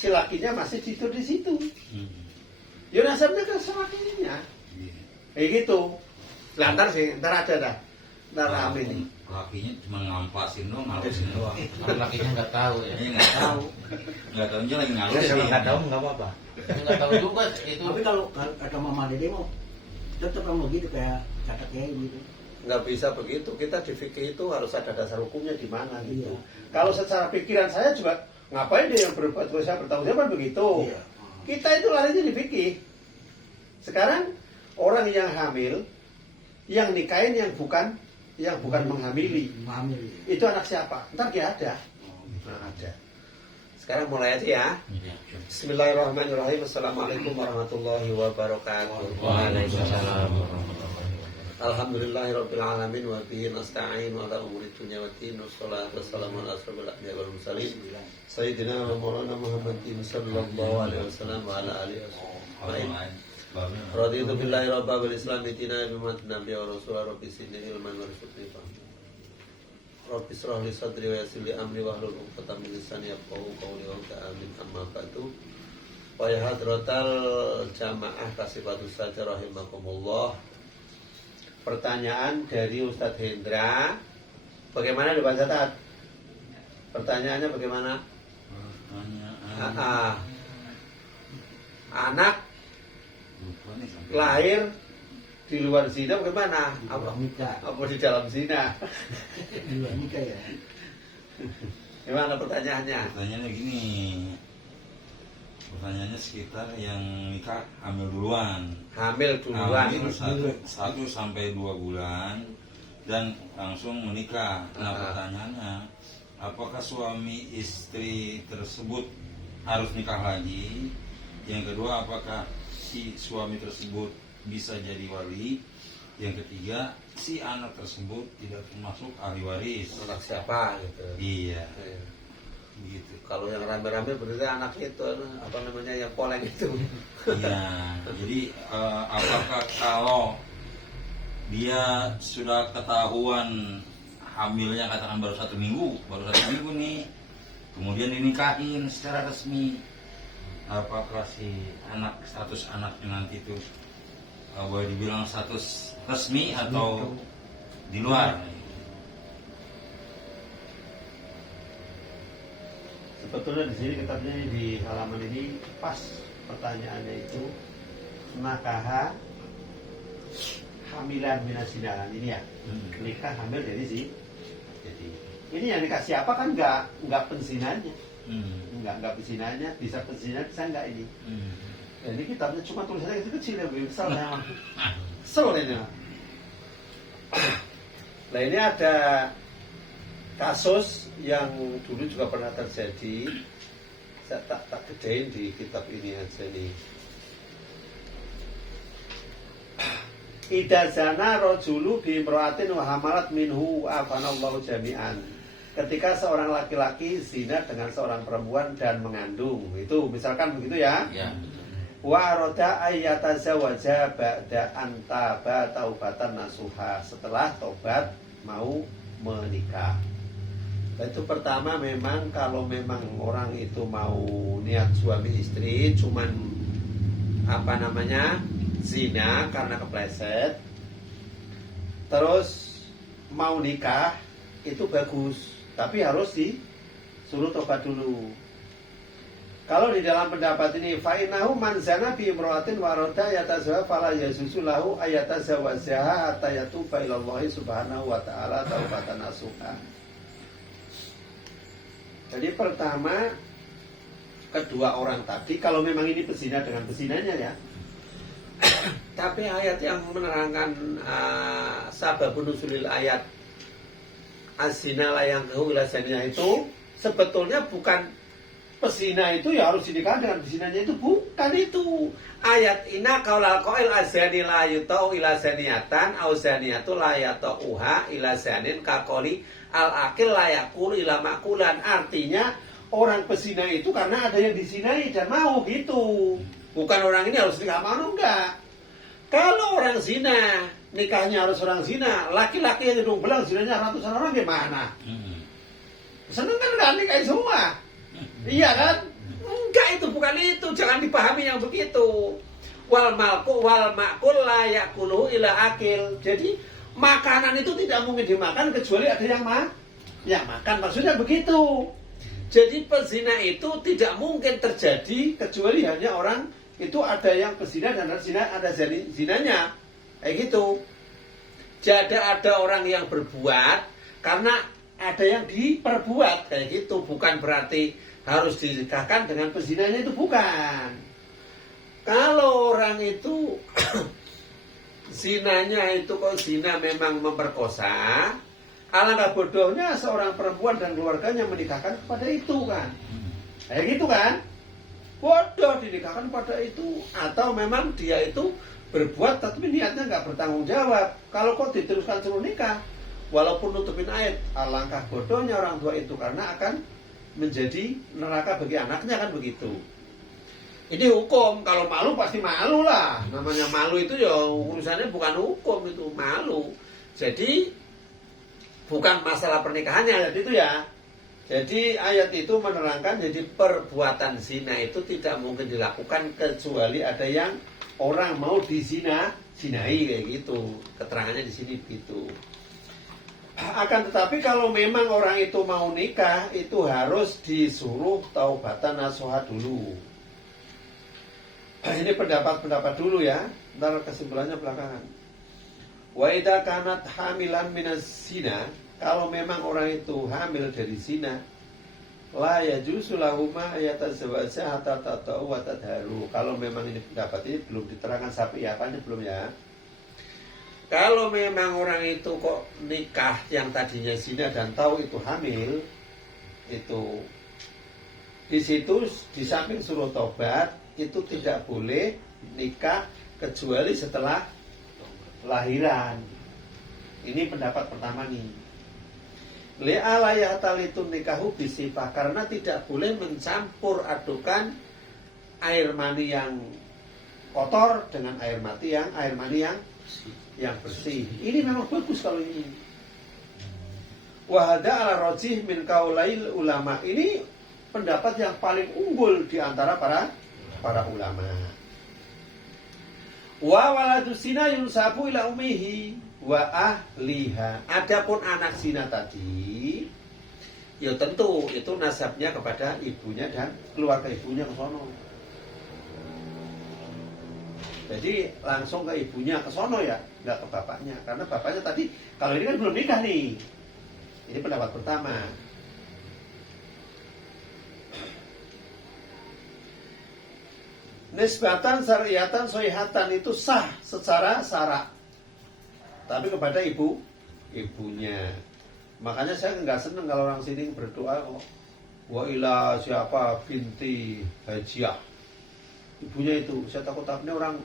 si lakinya masih tidur di situ. Ya nasabnya ke lakinya. Gitu. Lantar sih, ntar ada dah. Ntar rame nih. Lakinya cuma ngampasin doang, ngalusin doang. Kalau lakinya nggak tahu ya. Nggak tahu. Nggak tahu aja lagi Ya, ngalusin. kalau nggak tahu nggak apa-apa. Nggak tahu juga itu. Tapi kalau kata Mama Dede mau tetap kamu gitu kayak kata kiai gitu. Nggak bisa begitu. Kita di fikih itu harus ada dasar hukumnya di mana gitu. Iya. Kalau secara pikiran saya juga ngapain dia yang berbuat dosa bertanggung jawab begitu. Iya. Kita itu larinya di fikih. Sekarang orang yang hamil, yang nikahin yang bukan menghamili. Hamil. Itu anak siapa? Ntar dia ada. Nah, ada. Sekarang mulai aja ya. Bismillahirrahmanirrahim. Assalamualaikum warahmatullahi wabarakatuh. Waalaikumsalam. Alhamdulillahirabbil alamin wa bihi nasta'in wa ala umuri dunya waddin. Wassalatu wassalamu ala asyrofil anbiya'i wal mursalin. Sayyidina wa maulana Muhammadin sallallahu alaihi wasallam wa ala alihi wasallam. Raditu billahi rabba wal islami dina bi nabi wa rasul rabbi sidni ilman wa rizqi fahmi. Rabbi israh li sadri wa yassir li amri wa hlul 'uqdatam min lisani yafqahu qawli wa amin amma ba'du. Wa ya hadratal jamaah kasifatus saja rahimakumullah. Pertanyaan dari Ustadz Hendra. Bagaimana di Pak Tat? Pertanyaannya bagaimana? Anak lahir di luar zina bagaimana? Apa di dalam zina? Di luar nikah ya. Gimana pertanyaannya? Pertanyaannya gini. Pertanyaannya sekitar yang nikah hamil duluan. Hamil duluan. Hamil 1 sampai 2 bulan dan langsung menikah. Nah, pertanyaannya, apakah suami istri tersebut harus nikah lagi? Yang kedua, apakah si suami tersebut bisa jadi wali? Yang ketiga, si anak tersebut tidak termasuk ahli waris. Anak siapa gitu? Iya. Gitu. Kalau yang rame-rame berarti anak itu apa namanya yang poleng itu. Iya. Jadi apakah kalau dia sudah ketahuan hamilnya katakan baru 1 minggu nih, kemudian dinikahin secara resmi, apakah si anak status anaknya nanti itu boleh dibilang status resmi atau di luar? Sebetulnya di sini kitabnya di halaman ini pas pertanyaannya itu nakaha hamilan minasinahan ini ya. Nikah hamil dari si. Jadi ini yang nikah siapa kan nggak penzinanya. Nggak penzinanya, bisa penzinan bisa nggak ini. Jadi kitabnya cuma tulisannya kecil ya, besar memang. Kesel ini. Nah ini ada kasus yang dulu juga pernah terjadi. Saya tak gedein di kitab ini aja nih. Idza zana rajulu bi imra'atin wa hamalat minhu afanallahu jami'an. Ketika seorang laki-laki zina dengan seorang perempuan dan mengandung. Itu misalkan begitu ya. Ya. Wa arada ayyatazawaja ba'da antaba taubatan nasuha. Setelah tobat mau menikah. Itu pertama memang kalau memang orang itu mau niat suami istri cuman apa namanya zina karena kepleset, terus mau nikah itu bagus, tapi harus disuruh tobat dulu. Kalau di dalam pendapat ini fa'inahu man zana bi imra'atin wa rada yatazawwa fala yazuzu lahu ayatazawwajaha hatta yatuba ilallahi subhanahu wa ta'ala taubatan nasuha. Jadi pertama kedua orang tadi kalau memang ini pezina dengan pezinanya ya. Tapi ayat yang menerangkan sababun nuzulil ayat az-zina la yankahu ila zaniya itu sebetulnya bukan pezina itu ya harus dinikah dengan pezinanya, itu bukan itu. Ayat ina qaulal qail azani la yutau ila zaniyatan au zaniyatu la yatauha ila zanin kaqoli al-akil layakul ila makulan. Artinya orang pezina itu karena ada yang dizinai dan mau gitu. Bukan orang ini harus nikah mau, enggak. Kalau orang zina, nikahnya harus orang zina. Laki-laki yang hidung belang zinanya ratusan orang gimana? Seneng kan nggak nikahin semua? Iya kan? Enggak, kecuali itu, jangan dipahami yang begitu. Wal makul la yakuluhu ila akil. Jadi makanan itu tidak mungkin dimakan kecuali ada yang makan. Maksudnya begitu. Jadi pezina itu tidak mungkin terjadi kecuali hanya orang itu ada yang berzina dan ada zinanya. Kayak gitu. Jadi ada orang yang berbuat karena ada yang diperbuat kayak gitu. Bukan berarti harus dinikahkan dengan pezinanya, itu bukan. Kalau orang itu zinanya itu kok zina memang memperkosa, alangkah bodohnya seorang perempuan dan keluarganya menikahkan kepada itu kan. Kayak gitu kan. Bodoh dinikahkan pada itu. Atau memang dia itu berbuat tapi niatnya nggak bertanggung jawab. Kalau kok diteruskan suruh nikah, walaupun nutupin ayat, alangkah bodohnya orang tua itu, karena akan menjadi neraka bagi anaknya kan begitu. Ini hukum, kalau malu pasti malu lah. Namanya malu itu ya urusannya bukan hukum, itu malu. Jadi bukan masalah pernikahannya ayat itu ya. Jadi ayat itu menerangkan jadi perbuatan zina itu tidak mungkin dilakukan kecuali ada yang orang mau dizinai kayak gitu. Keterangannya di sini begitu. Akan tetapi kalau memang orang itu mau nikah, itu harus disuruh taubatan nasuha dulu. Ini pendapat dulu ya. Ntar kesimpulannya belakangan. Wa idza kanat hamilan minas zina, kalau memang orang itu hamil dari zina, la yajuzu lahuma yatazawwaja hatta tata'u wa tadharu. Kalau memang ini pendapat ini belum diterangkan sapi apanya belum ya. Kalau memang orang itu kok nikah yang tadinya zina dan tahu itu hamil, itu di situ di samping suruh tobat, itu tidak boleh nikah kecuali setelah lahiran. Ini pendapat pertama nih. Li'ala ya'talitun nikahu bisifah, karena tidak boleh mencampur adukan air mani yang kotor dengan air mani yang bersih. Ini memang bagus kalau ini. Wahada ala rajih min kaulail ulama. Ini pendapat yang paling unggul di antara para ulama. Wa waladu zina yunsabu ila ummihi wa ahliha. Adapun anak zina tadi, ya tentu itu nasabnya kepada ibunya dan keluarga ibunya ke sono. Jadi langsung ke ibunya ke sono ya, nggak ke bapaknya. Karena bapaknya tadi, kalau ini kan belum nikah nih. Ini pendapat pertama. Nisbatan syariatan soihatan itu sah secara syarak, tapi kepada ibunya. Makanya saya nggak seneng kalau orang sini berdoa wa ila siapa binti Hajiah, ibunya itu. Saya takutnya orang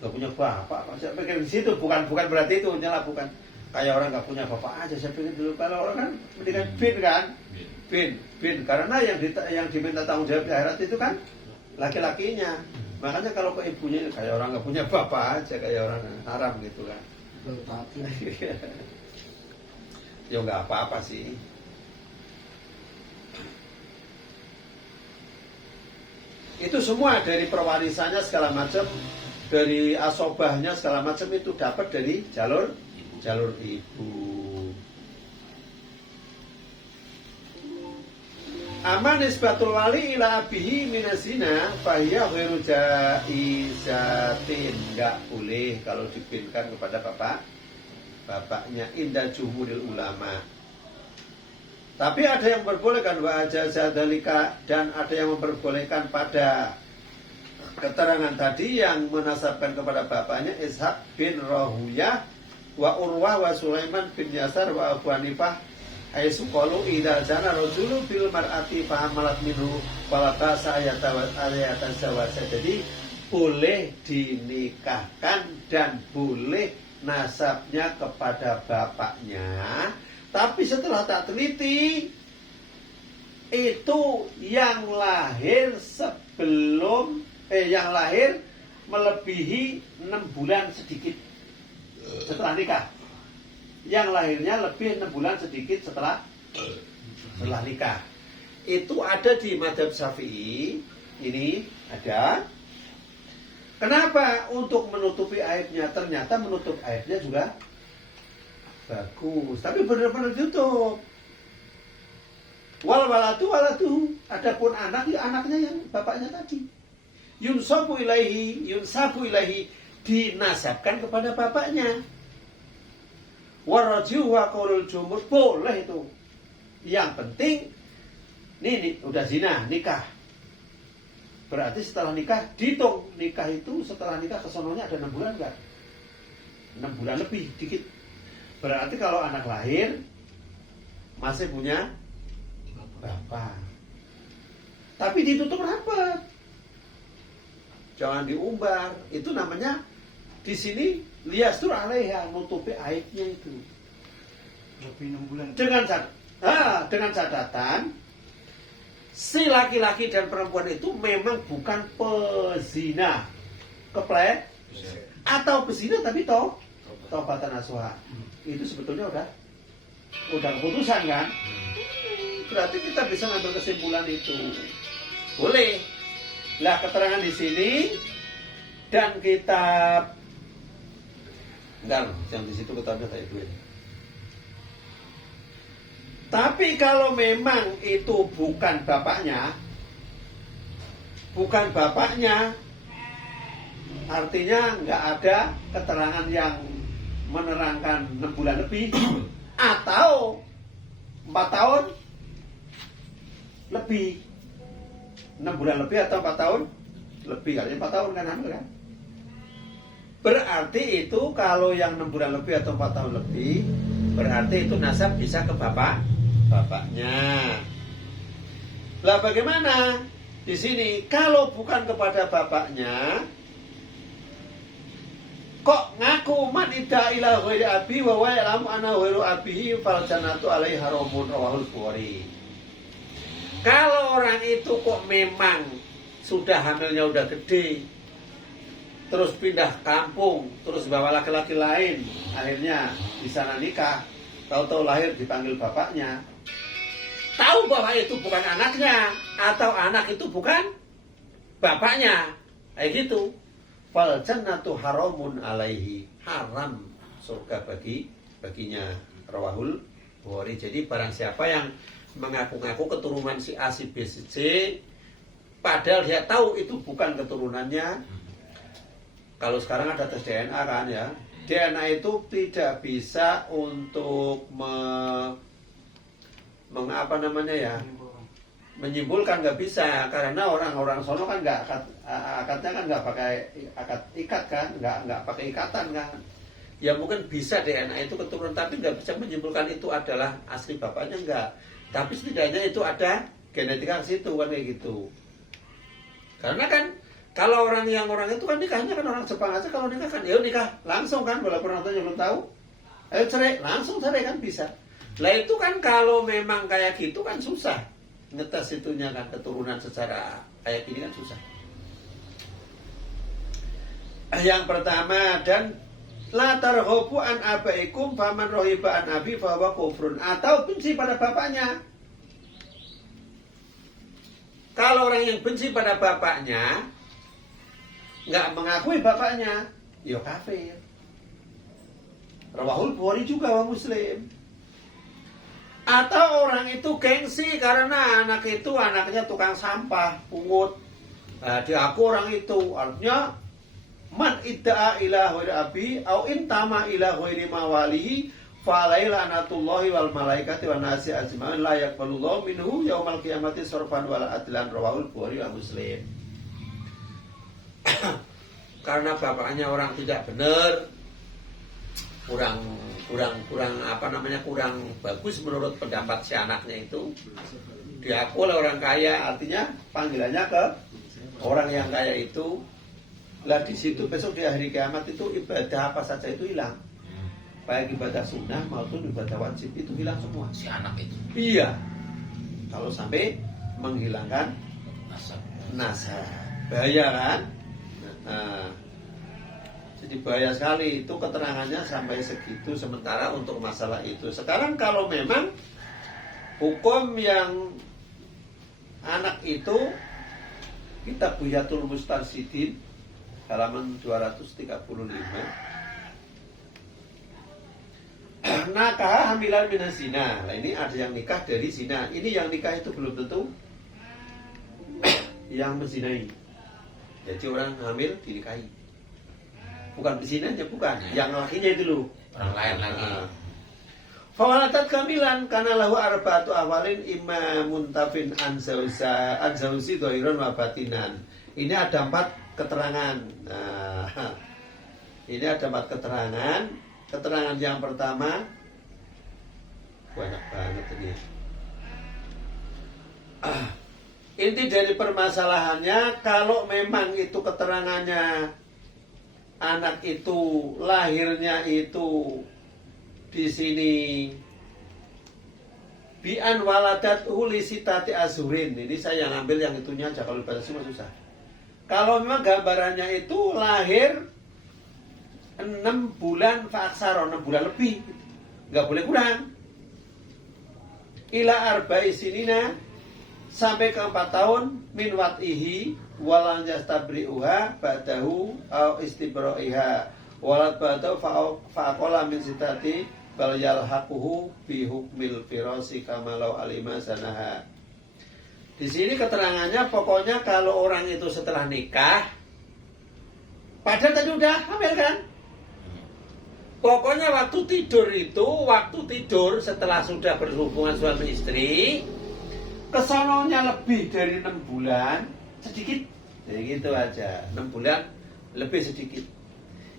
nggak punya bapak. Saya pikir di situ bukan berarti itu nyala, bukan kayak orang nggak punya bapak aja. Saya pikir dulu kalau orang kan mendingan bin karena yang diminta tanggung jawab di akhirat itu kan laki-lakinya. Makanya kalau ke ibunya kayak orang nggak punya bapak aja, kayak orang haram gitu kan. Ya nggak apa-apa sih. Itu semua dari perwarisannya segala macam, dari asobahnya segala macam itu dapat dari jalur ibu. Aman nisbatul wali ila abihi minazina fahiya ghairu jaizatin. Enggak boleh kalau dibinkan kepada bapaknya inda jumhuril ulama. Tapi ada yang memperbolehkan wa ajazadalika, dan ada yang memperbolehkan pada keterangan tadi yang menasabkan kepada bapaknya Ishaq bin Rahuyah wa Urwah wa Sulaiman bin Yasar wa Abu Hanifah aisu qalu idza zana rajulu bil mar'ati fa hamalat minhu fala ba'sa ayatan zawaja. Jadi boleh dinikahkan dan boleh nasabnya kepada bapaknya, tapi setelah tak teliti itu yang lahir yang lahir melebihi 6 bulan sedikit setelah nikah. Yang lahirnya lebih 6 bulan sedikit setelah nikah. Itu ada di mazhab Syafi'i. Ini ada. Kenapa? Untuk menutupi aibnya. Ternyata menutup aibnya juga bagus. Tapi benar-benar ditutup. Wal walatu. Adapun anak, ya anaknya yang bapaknya tadi. Yunsabu ilaihi. Dinasabkan kepada bapaknya. Waraju wa qaulul jumhur. Boleh itu. Yang penting, ini udah zina, nikah. Berarti setelah nikah, dihitung. Nikah itu setelah nikah kesononya ada 6 bulan enggak? 6 bulan lebih, dikit. Berarti kalau anak lahir, masih punya bapak. Tapi ditutup rapat. Jangan diumbar. Itu namanya, di sini, liyastur alaiha, nutupi aibnya itu. Lebih 6 bulan. Dengan catatan, si laki-laki dan perempuan itu memang bukan pezina, keplek, atau pezina tapi taubatan nasuha. Itu sebetulnya udah keputusan kan? Berarti kita bisa ngambil kesimpulan itu. Boleh. Lah keterangan di sini dan kitab, enggak, yang di situ kitabnya kayak itu. Tapi kalau memang itu bukan bapaknya, artinya nggak ada keterangan yang menerangkan 6 bulan lebih atau 4 tahun lebih. 6 bulan lebih atau 4 tahun lebih, artinya 4 tahun kan hamil kan? Berarti itu kalau yang 6 bulan lebih atau 4 tahun lebih, berarti itu nasab bisa ke bapaknya. Lah bagaimana? Di sini kalau bukan kepada bapaknya, kok ngaku man idda ila ghairi abi wa wa ya'lamu anna ghairu abihi fal jannatu alaihi haramun rawahul Bukhari. Kalau orang itu kok memang sudah hamilnya udah gede, terus pindah kampung, terus bawa laki-laki lain, akhirnya di sana nikah, tahu-tahu lahir dipanggil bapaknya, tahu bahwa itu bukan anaknya atau anak itu bukan bapaknya, kayak gitu. Fal jannatu haramun alaihi, haram surga baginya, rawahul Bukhari. Jadi barang siapa yang mengaku-ngaku keturunan si A, si B, si C, padahal dia tahu itu bukan keturunannya. Kalau sekarang ada tes DNA kan ya, DNA itu tidak bisa untuk menyimpulkan, nggak bisa, karena orang-orang sono kan nggak akadnya kan nggak pakai akad ikat kan, nggak pakai ikatan kan. Ya mungkin bisa DNA itu keturunan, tapi nggak bisa menyimpulkan itu adalah asli bapaknya, nggak. Tapi setidaknya itu ada genetika ke situ kan, kayak gitu. Karena kan kalau orang itu kan nikahnya kan orang Jepang aja, kalau nikah kan ya nikah langsung kan, walaupun orang tuanya belum tahu, ayo cerai langsung cerai kan bisa. Lah itu kan kalau memang kayak gitu kan susah ngetes itunya kan, keturunan secara kayak gini kan susah. Yang pertama, dan la targhabu an abaikum faman rahiba an abi fa huwa kufrun, atau benci pada bapaknya. Kalau orang yang benci pada bapaknya, nggak mengakui bapaknya, ya kafir. Rawahul Bukhari juga wa Muslim. Atau orang itu gengsi karena anaknya tukang sampah, pungut. Nah, diaku orang itu, artinya man idda'a ila ghairi abi au intama ila ghairi mawalihi fa la'natullahi wal malaikati wan nasi ajma'in la yaqbalullahu minhu yaumal qiyamati sarfan wala adlan, rawahul Bukhari wa Muslim. Karena bapaknya orang tidak benar, kurang bagus menurut pendapat si anaknya itu, diaku oleh orang kaya, artinya panggilannya ke orang yang kaya itu. Lah di situ besok di hari kiamat itu ibadah apa saja itu hilang, baik ibadah sunnah maupun ibadah wajib itu hilang semua. Si anak itu. Iya, kalau sampai menghilangkan nasab, bahaya kan? Nah, jadi bahaya sekali itu keterangannya sampai segitu. Sementara untuk masalah itu sekarang, kalau memang hukum yang anak itu Kitab Buyatul Mustarsidin halaman 235. Nakah hamilan minas zina. Nah, ini ada yang nikah dari zina. Ini yang nikah itu belum tentu yang menzinai. Jadi orang hamil dinikahi. Bukan berzinanya, bukan. Yang lakinya itu loh. Orang lain lagi. Fawalatat kamilan karena lahu arba'atu awalin imma muntafin anzausi doiron wa batinan. Ini ada 4 keterangan. Nah, ini ada 4 keterangan. Keterangan yang pertama banyak banget ini. Inti dari permasalahannya, kalau memang itu keterangannya anak itu lahirnya itu di sini bi'an waladat hulisitati azurin. Ini saya ngambil yang itunya aja, kalau bahasa semua susah. Kalau memang gambarannya itu lahir 6 bulan faaksaro, 6 bulan lebih, nggak boleh kurang. Ila arba'i sinina, sampai ke 4 tahun min wat'ihi walan yastabri'uha ba'dahu au istibra'iha walat ba'dahu fa'aqala min sitati bal yalhaquhu bi hukmil firasi kamalau alima sanaha. Di sini keterangannya pokoknya kalau orang itu setelah nikah, padahal tadi udah hamil kan? Pokoknya waktu tidur setelah sudah berhubungan suami istri, kesononya lebih dari 6 bulan sedikit, ya gitu aja, 6 bulan lebih sedikit,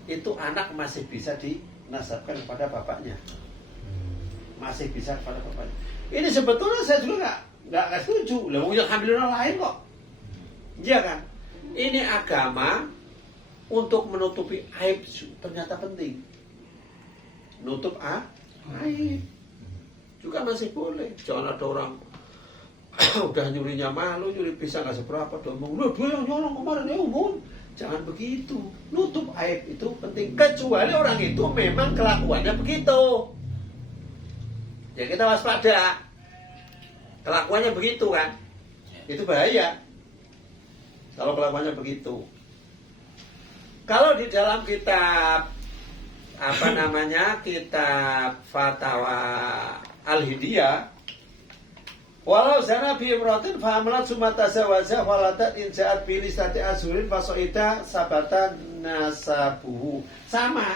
itu anak masih bisa dinasabkan kepada bapaknya, masih bisa kepada bapaknya. Ini sebetulnya saya juga nggak setuju, lah yang hamil orang lain kok, iya kan? Ini agama untuk menutupi aib ternyata penting, nutup aib juga masih boleh. Jangan ada orang udah nyurinya malu, nyuri pisang nggak seberapa, domong, lu dia yang nyolong kemarin ya umum. Jangan begitu, nutup aib itu penting. Kecuali orang itu memang kelakuannya begitu, ya kita waspada. Kelakuannya begitu kan, itu bahaya kalau kelakuannya begitu. Kalau di dalam kitab kitab Fatawa Al-Hidiyah, walau zana bi imratin fahamalat sumata zawaja waladat inja'at bilisati azurin fasoida sabatan nasabuhu. Sama.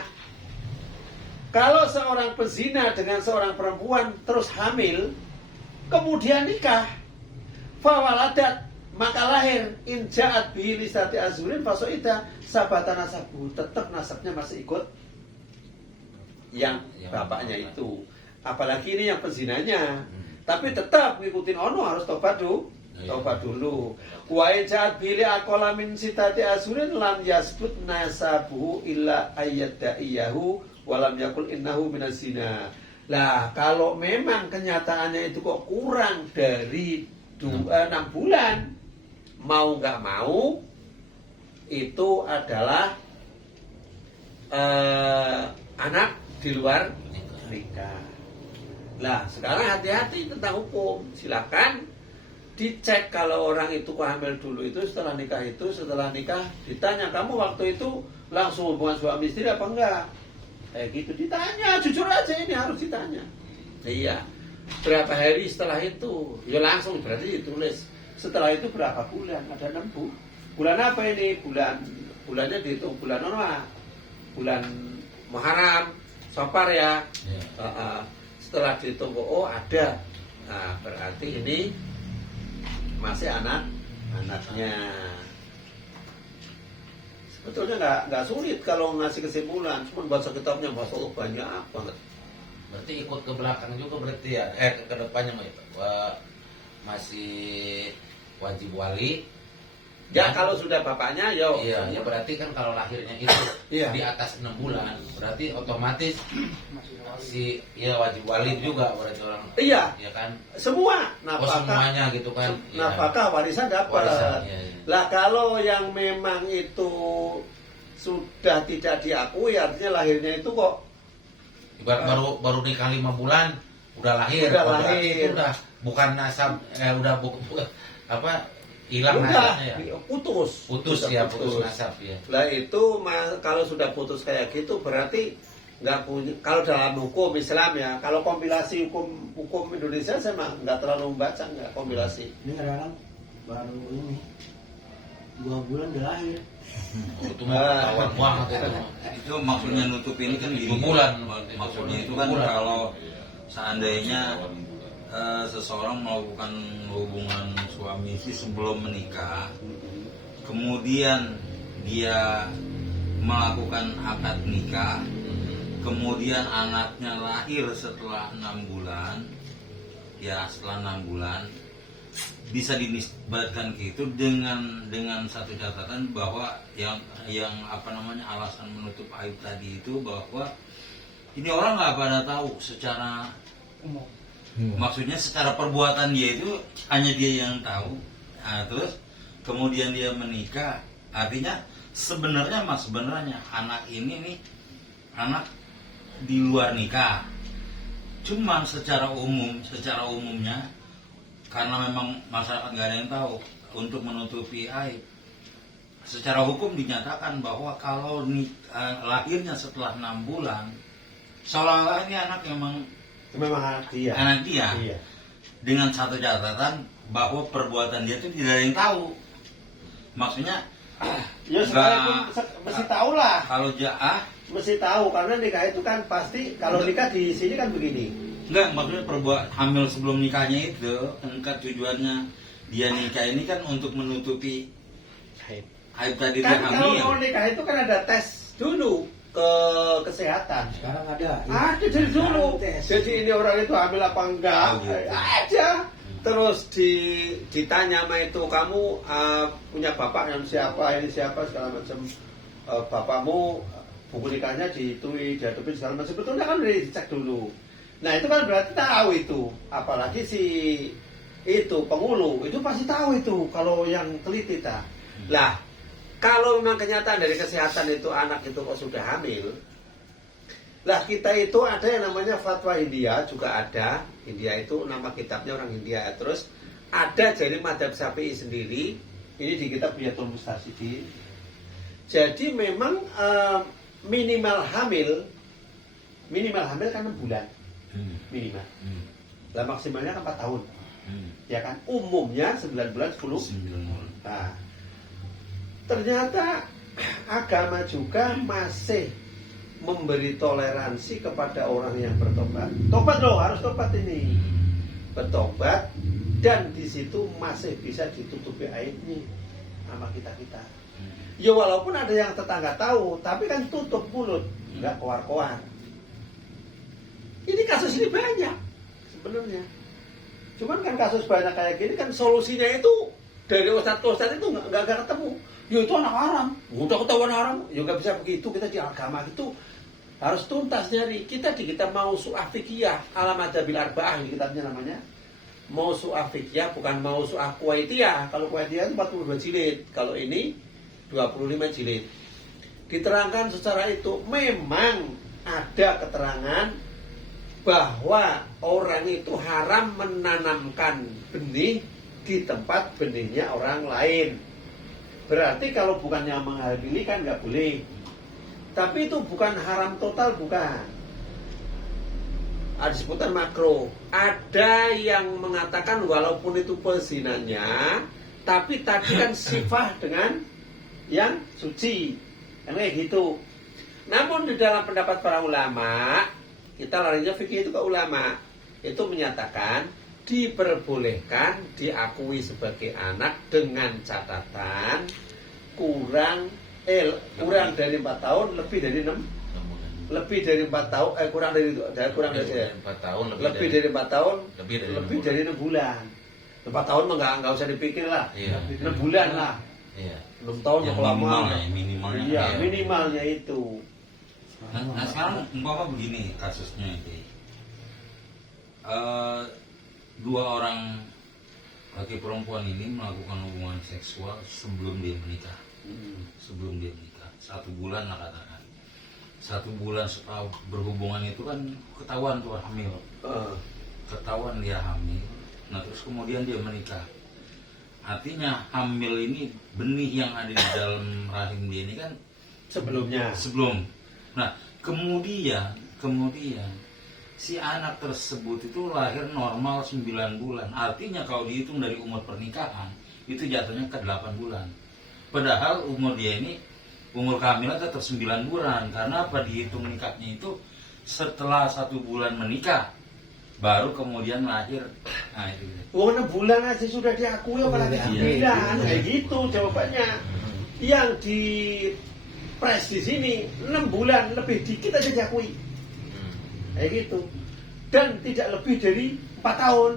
Kalau seorang pezina dengan seorang perempuan terus hamil, kemudian nikah, fawaladat, maka lahir inja'at bilisati azurin fasoida sabatan nasabuhu. Tetap nasabnya masih ikut yang bapaknya itu. Apalagi ini yang pezinanya. Tapi tetap ngikutin ono, harus tobat dulu. Tobat dulu. Wa inja'at bili aqala min sitati azurin lam yasbut nasabuhu illa ayyadaiyahu wa lam yakul innahu minaz zina. Lah kalau memang kenyataannya itu kok kurang dari 6 bulan, mau nggak mau itu adalah anak di luar nikah. Lah sekarang hati-hati tentang hukum. Silakan dicek kalau orang itu hamil dulu itu setelah nikah ditanya, kamu waktu itu langsung hubungan suami istri apa enggak? Kayak gitu ditanya, jujur aja, ini harus ditanya. Iya. Berapa hari setelah itu? Ya langsung berarti ditulis. Setelah itu berapa bulan? Ada 6 bulan. Bulan apa ini? Bulannya dihitung bulan apa? Bulan Muharram, Safar ya. Setelah dihitung, oh ada, nah berarti ini masih anaknya. Sebetulnya nggak sulit kalau ngasih kesimpulan, cuma baca kitabnya masuk banyak banget. Berarti ikut ke belakang juga berarti ya, ke depannya masih wajib wali. Ya kalau sudah bapaknya, yo. Iya, ya berarti kan kalau lahirnya itu Iya. di atas 6 bulan, berarti otomatis si ya wajib wali juga berarti orang. Iya. Ya kan? Semua Oh, nafkah, semuanya gitu kan. nafkah warisan dapat. Warisan, iya. Lah kalau yang memang itu sudah tidak diakui, artinya lahirnya itu kok Ibarat baru nikah 5 bulan udah lahir. Udah Oh, berarti lahir. itu udah bukan nasab, udah apa Hilang Udah, nasabnya ya? putus. Putus Sudah ya, putus nasab ya. Lah itu kalau sudah putus kayak gitu berarti nggak punya. Kalau dalam hukum Islam ya, kalau kompilasi hukum Indonesia saya mah nggak terlalu membaca, nggak kompilasi. Ini kadang-kadang baru ini 2 bulan dia lahir. Oh, itu mah ketahuan banget itu. Itu maksudnya nutup ini kan gini. 2 bulan. Maksudnya itu kan 2 bulan. kalau seandainya seseorang melakukan hubungan suami istri sebelum menikah, kemudian dia melakukan akad nikah, kemudian anaknya lahir setelah 6 bulan, ya setelah 6 bulan, bisa dinisbatkan ke itu dengan satu catatan bahwa yang apa namanya alasan menutup aib tadi itu bahwa ini orang nggak pada tahu secara maksudnya secara perbuatan dia itu hanya dia yang tahu. Nah, terus kemudian dia menikah, artinya sebenarnya anak ini nih anak di luar nikah. Cuman secara umumnya karena memang masyarakat nggak ada yang tahu, untuk menutupi aib secara hukum dinyatakan bahwa kalau lahirnya setelah 6 bulan seolah-olah ini anak Memang anak dia. Iya. Dengan satu catatan bahwa perbuatan dia itu tidak ada yang tahu. Maksudnya Ya sekarang mesti tahu lah. kalau Mesti tahu karena nikah itu kan pasti kalau nikah di sini kan begini. enggak, maksudnya hamil sebelum nikahnya itu kan tujuannya dia nikah ini kan untuk menutupi aib tadi dia Kan kalau hamil. mau nikah itu kan ada tes dulu ke kesehatan. Sekarang ada. Ada dari dulu. Tes. Jadi ini orang itu hamil apa enggak? Oh, gitu. Aja. Terus ditanya sama itu, kamu punya bapak yang siapa, ini siapa segala macam. Bapakmu buku nikahnya dihadapin segala macam. Sebetulnya kan udah dicek dulu. Nah itu kan berarti tahu itu. Apalagi si itu penghulu itu pasti tahu itu kalau yang teliti tak. Lah kalau memang kenyataan dari kesehatan itu anak itu kok sudah hamil, lah kita itu ada yang namanya fatwa India juga ada. India itu nama kitabnya orang India. Terus ada dari Madhab Syafi'i sendiri. Ini di kitab Biyatul Mustashidin. Jadi memang minimal hamil kan 6 bulan minimal. Lah maksimalnya kan 4 tahun. Ya kan umumnya 9 bulan 10. Nah, ternyata agama juga masih memberi toleransi kepada orang yang bertobat. Tobat loh, harus tobat ini. Bertobat dan di situ masih bisa ditutupi aibnya sama kita-kita. Ya walaupun ada yang tetangga tahu, tapi kan tutup mulut, nggak keluar-keluar. Ini kasus ini banyak sebenarnya. Cuman kan kasus banyak kayak gini kan solusinya itu dari ustadz-ustadz itu nggak ketemu. Ya itu anak haram, udah ketahuan haram, ya nggak bisa begitu. Kita di agama itu harus tuntas nyari. Kita mau su'ah fikiyah ala madhabil arba'ah kitabnya namanya. Mau su'ah fikiyah bukan mau su'ah kuwaitiyah. Kalau kuwaitiyah itu 42 jilid, kalau ini 25 jilid. Diterangkan secara itu memang ada keterangan bahwa orang itu haram menanamkan benih di tempat benihnya orang lain. Berarti kalau bukannya menghadiri kan nggak boleh. Tapi itu bukan haram total, bukan. Ada sebutan makro. Ada yang mengatakan walaupun itu pezinanya, tapi tadi kan sifah dengan yang suci. Kan kayak gitu. Namun di dalam pendapat para ulama, kita larinya fikih itu ke ulama, itu menyatakan diperbolehkan diakui sebagai anak dengan catatan kurang dari 4 tahun, lebih dari 6, lebih dari 4 tahun, kurang dari 4 tahun, lebih dari 4 tahun, lebih dari 6 bulan. 4 tahun mah nggak usah dipikir lah, Iya. 6 bulan lah, Iya. 6 tahun Yang kelamaan. minimalnya. Iya, Iya. minimalnya itu. Nah sekarang umpama begini kasusnya itu. 2 orang laki perempuan ini melakukan hubungan seksual sebelum dia menikah. Sebelum dia menikah 1 bulan lah katakan. 1 bulan setelah berhubungan itu kan ketahuan tuh hamil. Ketahuan dia hamil. Nah terus kemudian dia menikah. artinya hamil ini benih yang ada di dalam rahim dia ini kan Sebelumnya. sebelum. Nah, kemudian si anak tersebut itu lahir normal 9 bulan. Artinya kalau dihitung dari umur pernikahan itu jatuhnya ke 8 bulan. Padahal umur dia ini umur kehamilan tetap 9 bulan. Karena apa, dihitung nikahnya itu setelah 1 bulan menikah baru kemudian lahir. Nah itu. Wah, 6 bulan aja sudah diakui apalagi Iya. 9. Kayak gitu jawabannya. Yang di press di sini 6 bulan lebih dikit aja diakui. Kayak gitu. Dan tidak lebih dari 4 tahun.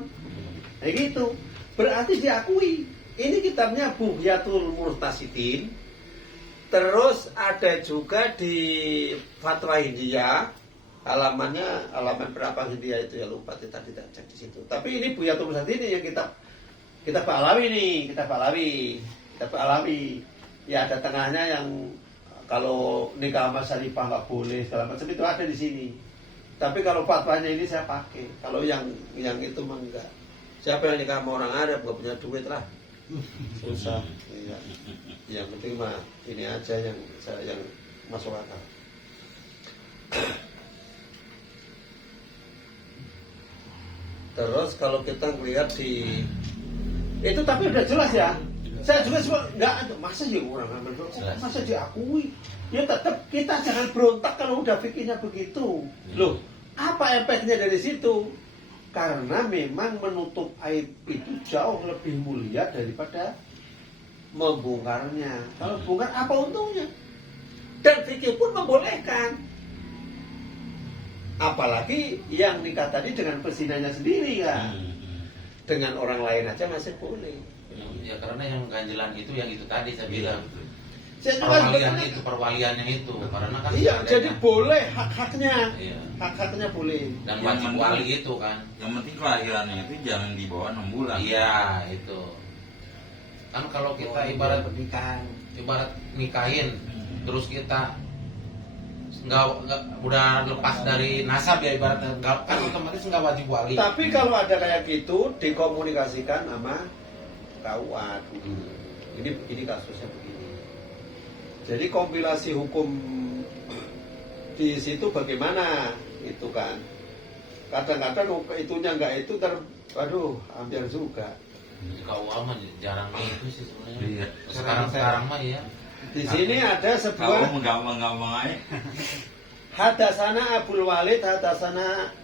Kayak gitu. Berarti diakui. Ini kitabnya Bughyatul Murtasidin. Terus ada juga di Fatwa Hindia. Halaman berapa Hindia itu ya lupa, tadi tidak cek di situ. Tapi ini Bughyatul Murtasidin ini yang kita Alawi nih, kita Alawi. Ya ada tengahnya yang kalau nikah sama syarifah nggak boleh segala macam itu ada di sini. Tapi kalau fatwanya ini saya pakai. Kalau yang itu mah enggak. Siapa yang nikah sama orang Arab nggak punya duit lah. Susah. Iya. Yang penting mah ini aja yang masuk akal. Terus kalau kita melihat di itu tapi udah jelas ya. Saya juga nggak masa ya orang hamil masa diakui. Ya tetap kita jangan berontak kalau udah fikirnya begitu. Loh, apa efeknya dari situ? Karena memang menutup aib itu jauh lebih mulia daripada membongkarnya. Kalau bongkar apa untungnya? Dan fikih pun membolehkan. Apalagi yang nikah tadi dengan pesinanya sendiri kan. Dengan orang lain aja masih boleh. Ya karena yang ganjelan itu yang itu tadi saya bilang. Perwalian yang itu karena kan iya, jadi boleh hak-haknya. Iya. Hak-haknya boleh. Dan wajib wali itu kan. Yang penting kelahirannya itu jangan di bawah 6 bulan. Iya, itu. Kan kalau kita ibarat pernikahan, ibarat nikahin terus kita nggak udah lepas dari nasab ya ibaratnya kan otomatis nggak wajib wali. Tapi kalau ada kayak gitu dikomunikasikan sama KUA dulu. Ini kasusnya begini. Jadi kompilasi hukum di situ bagaimana itu kan? Kadang-kadang itunya nggak itu hampir juga. KUA mah jarang itu sih sebenarnya. Iya. Sekarang mah ya. Di sini ada Kalau sebuah menggampang-gampang aja. hadasana Abdul Walid, hadasana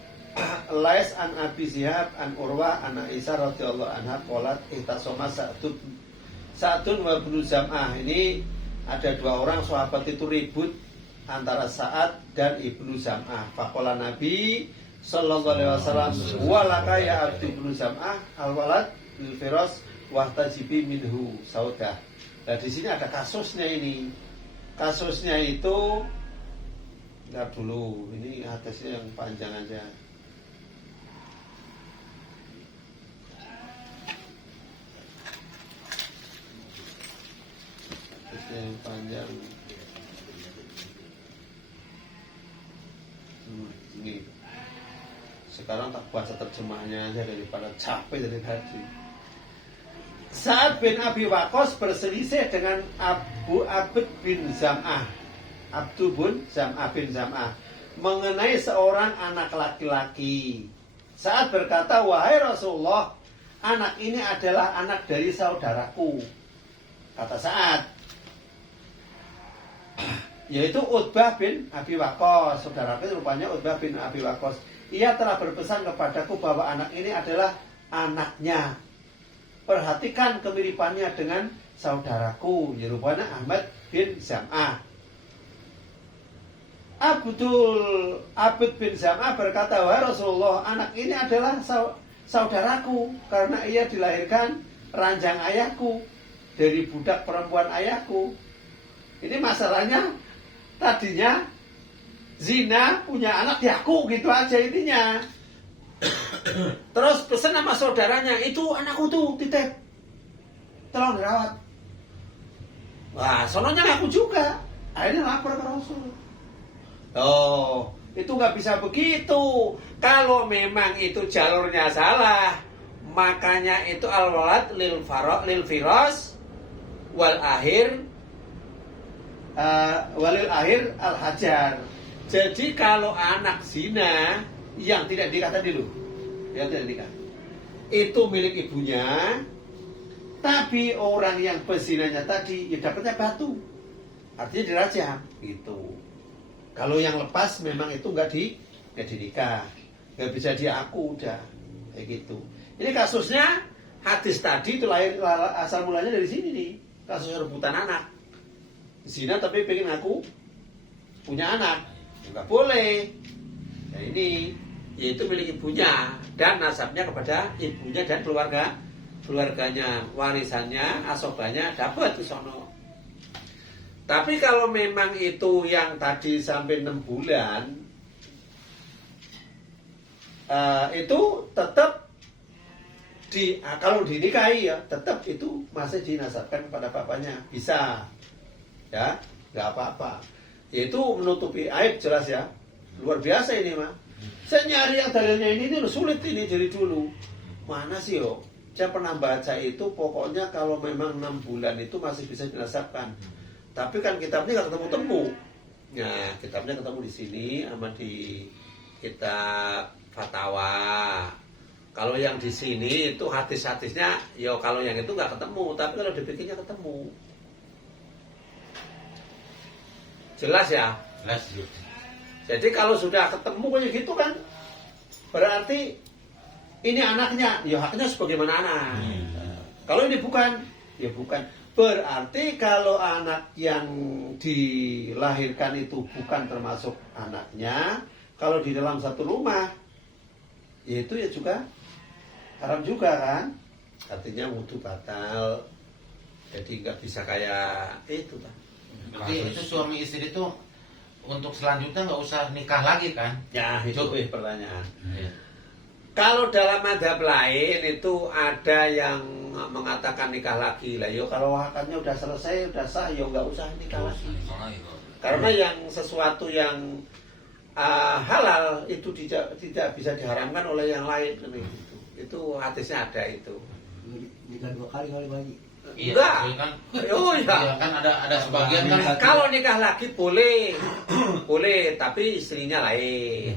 Lais an Abi Zihab an Urwah an Aisyah radhiyallahu anha qalat ihtasama Sa'dun wa Ibnu Zam'ah. Ini ada 2 orang sahabat itu ribut antara Sa'ad dan Ibnu Zam'ah. Faqala Nabi sallallahu alaihi wasallam walaka ya Abdu Ibnu Zam'ah al-walad lil firas wa tajibi minhu saudah. Nah di sini ada kasusnya ini. Kasusnya itu lihat dulu. Ini hadisnya yang panjang aja. Hadisnya yang panjang. Ini. Sekarang tak baca terjemahnya aja daripada capek dari tadi. Sa'ad bin Abi Waqqas berselisih dengan Abu Abd bin Zam'ah, Abdu bin Zam'ah bin Zam'ah mengenai seorang anak laki-laki. Sa'ad berkata, wahai Rasulullah, anak ini adalah anak dari saudaraku. Kata Sa'ad, yaitu Utbah bin Abi Waqqas. Saudaraku rupanya Utbah bin Abi Waqqas. Ia telah berpesan kepadaku bahwa anak ini adalah anaknya. Perhatikan kemiripannya dengan saudaraku, rupanya Ahmad bin Zam'ah. Abd bin Zam'ah berkata, wahai Rasulullah, anak ini adalah saudaraku karena ia dilahirkan ranjang ayahku dari budak perempuan ayahku. Ini masalahnya tadinya zina punya anak di aku, gitu aja intinya. Terus pesan sama saudaranya, itu anakku tuh titip, tolong dirawat. Wah, sononya ngaku juga. Akhirnya lapor ke Rasul. Itu nggak bisa begitu. Kalau memang itu jalurnya salah, makanya itu al-walad lil firas wal akhir walil akhir al hajar. Jadi kalau anak zina yang tidak nikah tadi loh, yang tidak nikah, itu milik ibunya, tapi orang yang berzinanya tadi ya dapatnya batu, artinya dirajam gitu. Kalau yang lepas memang itu nggak dinikah, nggak bisa diaku, udah kayak gitu. Ini kasusnya hadis tadi itu lahir asal mulanya dari sini nih, kasus rebutan anak. Zina tapi pengen ngaku punya anak, nggak boleh. Nah ini yaitu milik ibunya dan nasabnya kepada ibunya dan keluarganya, warisannya, asobanya dapat di sono. Tapi kalau memang itu yang tadi sampai 6 bulan, itu tetap kalau dinikahi ya tetap itu masih dinasabkan kepada bapaknya, bisa. Ya, nggak apa-apa. Yaitu menutupi aib jelas ya. Luar biasa ini mah. Saya nyari yang dalilnya ini sulit ini dari dulu. Mana sih yo? Saya pernah baca itu pokoknya kalau memang 6 bulan itu masih bisa dinasabkan. Tapi kan kitabnya nggak ketemu-temu. Nah, kitabnya ketemu di sini sama di kitab Fatwa. Kalau yang di sini itu hadis-hadisnya, yo kalau yang itu nggak ketemu. Tapi kalau dibikinnya ketemu. Jelas ya? Jelas. Jadi kalau sudah ketemu kayak gitu kan, berarti ini anaknya, ya haknya sebagaimana anak. Kalau ini bukan, ya bukan. Berarti kalau anak yang dilahirkan itu bukan termasuk anaknya, kalau di dalam satu rumah, ya itu ya juga haram juga kan? Artinya wudu batal, jadi nggak bisa kayak itu kan. Berarti itu suami istri itu untuk selanjutnya nggak usah nikah lagi kan? Ya itu pertanyaan. Iya. Kalau dalam madhab lain itu ada yang mengatakan nikah lagi lah. Yo kalau haknya udah selesai, udah sah, yo nggak usah nikah lagi. Karena yang sesuatu yang halal itu tidak bisa diharamkan oleh yang lain. Itu hadisnya ada itu. Nikah 2 kali lagi. Iya, Enggak. kan? Oh Iya iya. kan ada sebagian kan. Kalau nikah lagi boleh, boleh, tapi istrinya lain.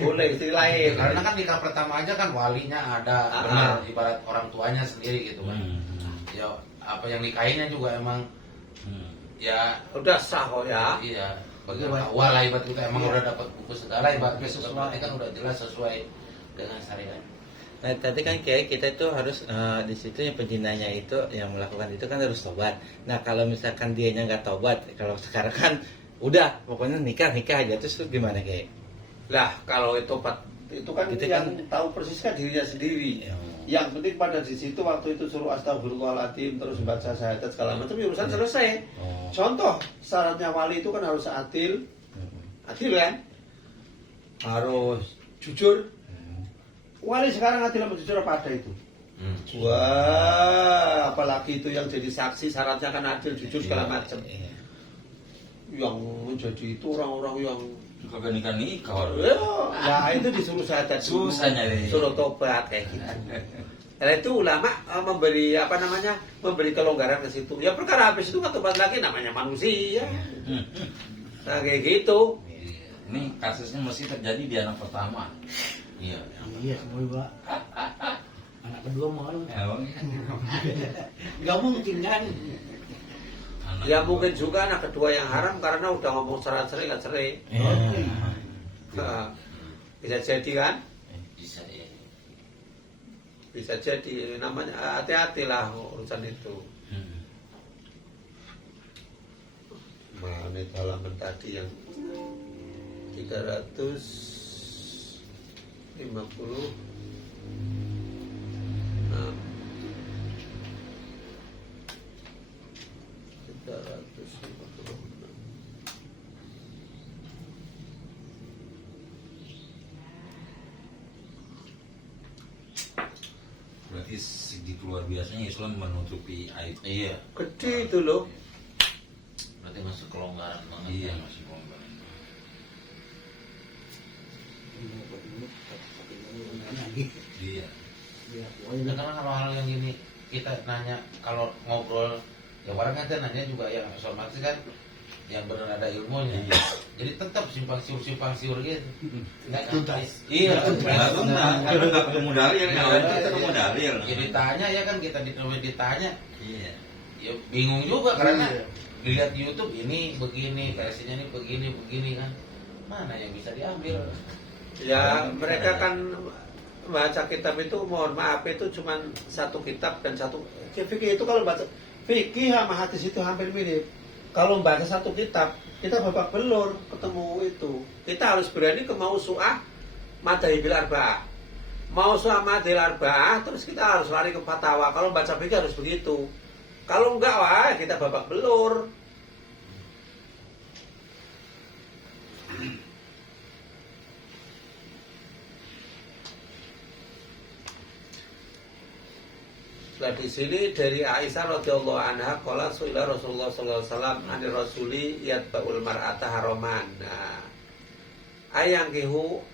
Boleh istri lain. Karena kan nikah pertama aja kan walinya ada, benar ibarat orang tuanya sendiri gitu kan. Ya apa yang nikahinnya juga emang ya Udah sah kok ya. iya bagian awal lah ibarat kita emang udah dapat buku segala ibaratnya sesuai kan udah jelas sesuai dengan syariat. Nah, tadi kan kayak kita itu harus di situ yang penjinanya itu yang melakukan itu kan harus tobat. Nah, kalau misalkan dianya nggak tobat, kalau sekarang kan udah pokoknya nikah aja terus gimana kayak? Lah kalau itu kan Kita yang kan- tahu persis kan dirinya sendiri. Ya. Yang penting pada di situ waktu itu suruh astagfirullahaladzim terus baca syahadat segala macam urusan selesai. Oh. Contoh syaratnya wali itu kan harus adil, adil kan? Harus jujur. Wali sekarang adil sama jujur apa ada itu? Wah, apalagi itu yang jadi saksi syaratnya kan adil, jujur segala macam. Iya. Yang menjadi itu orang-orang yang Kagak nikah nah itu disuruh syahadat dulu, Susah nyari. suruh tobat kayak gitu. Nah itu ulama memberi memberi kelonggaran ke situ. Ya perkara habis itu nggak tobat lagi namanya manusia. Nah kayak gitu. Ini kasusnya mesti terjadi di anak pertama. Iya. Iya semua Pak. Anak kedua malu. Emang Gak mungkin kan? anak Ya kedua. mungkin juga anak kedua yang haram karena udah ngomong cerai nggak cerai. Nah, bisa jadi kan? Bisa ya. Bisa jadi namanya hati-hatilah urusan itu. Mana halaman tadi yang 350. Nah, 356. Berarti segitu luar biasanya Islam menutupi aib. Iya. Gede itu loh. Berarti masuk kelonggaran banget. Iya ya. masih ngomong. lagi. Iya. Ya, Ya, karena kalau hal yang gini kita nanya, kalau ngobrol ya orang kan nanya juga yang otomatis kan yang benar ada ilmunya. Iya. Jadi tetap simpang siur gitu. Nggak Tuntas. Iya. Nggak tuntas, karena nggak ketemu dalil, kalau itu ketemu dalil. Ya ditanya ya kan, kita ditanya. Iya. Ya bingung juga karena Iya. dilihat di YouTube ini begini, versinya ini begini kan. Mana yang bisa diambil? Ya mereka kan baca kitab itu, mohon maaf, itu cuma satu kitab dan satu fikih. Itu kalau baca fikih sama hadis itu hampir mirip. Kalau baca satu kitab, kita babak belur ketemu itu. Kita harus berani ke mausu'ah madhahibil arba'ah. Mausu'ah madhahibil arba'ah, terus kita harus lari ke fatwa. Kalau baca fikih harus begitu. Kalau enggak, wah kita babak belur. Nah di sini dari Aisyah radhiyallahu anha qala suila Rasulullah sallallahu alaihi wasallam anir rasuli yatba'ul mar'ata haraman. Nah, ayang kihu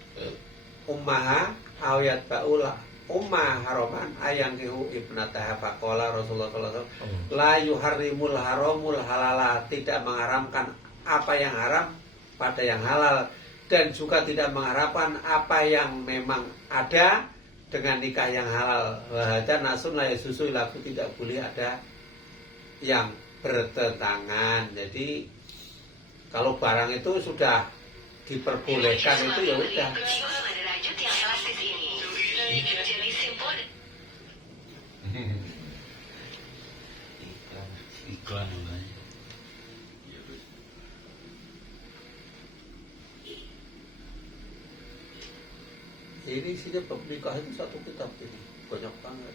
ummaha aw yatba'ul ummah haraman ayang kihu ibnataha faqala Rasulullah sallallahu alaihi wasallam la yuharrimul haramul halala, tidak mengharamkan apa yang haram pada yang halal, dan juga tidak mengharapkan apa yang memang ada dengan nikah yang halal. Wahada nasun la susu laku, tidak boleh ada yang bertentangan. Jadi kalau barang itu sudah diperbolehkan itu ya udah. Iklan namanya. Ini isinya bab nikah itu satu kitab ini, banyak banget.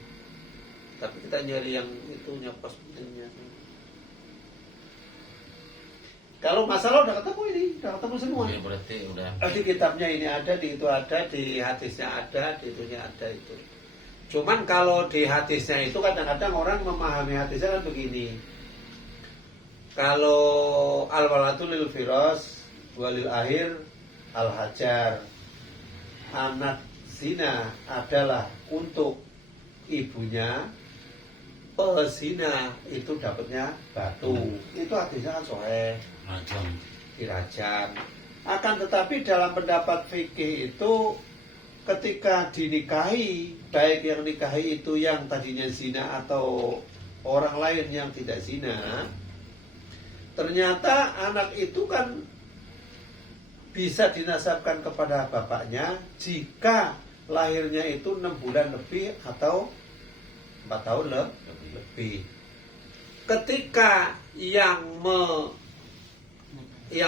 Tapi kita nyari yang itunya pas pentingnya. Kalau masalah udah ketemu ini, udah ketemu semua. Ya berarti udah. Di kitabnya ini ada, di itu ada, di hadisnya ada, di itunya ada itu. Cuman kalau di hadisnya itu kadang-kadang orang memahami hadisnya kan begini. Kalau al-waladu lil firas walil akhir al-hajar. Anak zina adalah untuk ibunya, pezina itu dapatnya batu. Itu hadisnya kan sahih, Macam. dirajam. Akan tetapi dalam pendapat fikih itu ketika dinikahi, baik yang nikahi itu yang tadinya zina atau orang lain yang tidak zina, ternyata anak itu kan bisa dinasabkan kepada bapaknya jika lahirnya itu 6 bulan lebih atau 4 tahun lebih. Ketika yang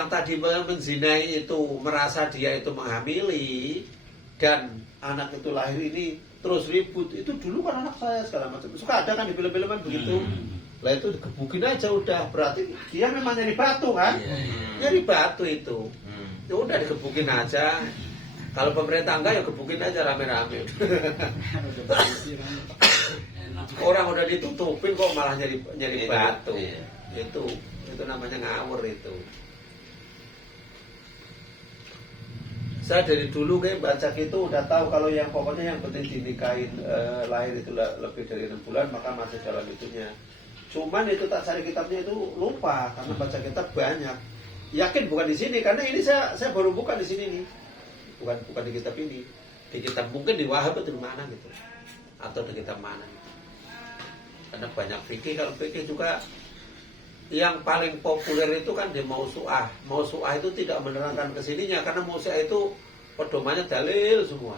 tadi menzinai itu merasa dia itu menghamili dan anak itu lahir ini terus ribut, itu dulu kan anak saya segala macam. Suka ada kan di film-filman begitu. Lah itu digebukin aja udah, berarti dia memang nyari batu kan? Nyari batu itu. Ya udah digebukin aja. Kalau pemerintah enggak ya gebukin aja rame-rame. Orang udah ditutupin kok malah nyari batu. Itu namanya ngawur itu. Saya dari dulu kayak baca gitu udah tahu kalau yang pokoknya yang penting dinikahin lahir itu lebih dari 6 bulan maka masih dalam itunya. Cuman itu tak cari kitabnya itu lupa karena baca kitab banyak. Yakin bukan di sini karena ini saya baru buka di sini nih. Bukan di kitab ini. Di kitab mungkin di Wahab atau di mana gitu. Atau di kitab mana gitu. Karena banyak fikih, kalau fikih juga yang paling populer itu kan di mausu'ah. Mausu'ah itu tidak menerangkan kesininya karena mausu'ah itu pedomannya dalil semua.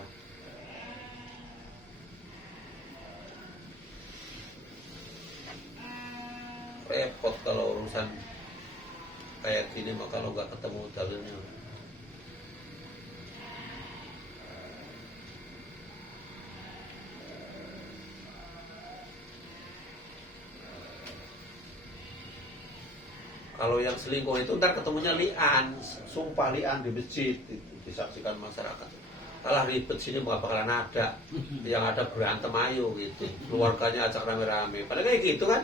Repot kalau urusan kayak gini mah kalau nggak ketemu dalilnya. Kalau yang selingkuh itu ntar ketemunya li'an, sumpah li'an di masjid itu disaksikan masyarakat. Kalah ribet sini nggak bakalan ada, yang ada berantem ayo gitu, keluarganya ajak rame-rame. Padahal kayak gitu kan.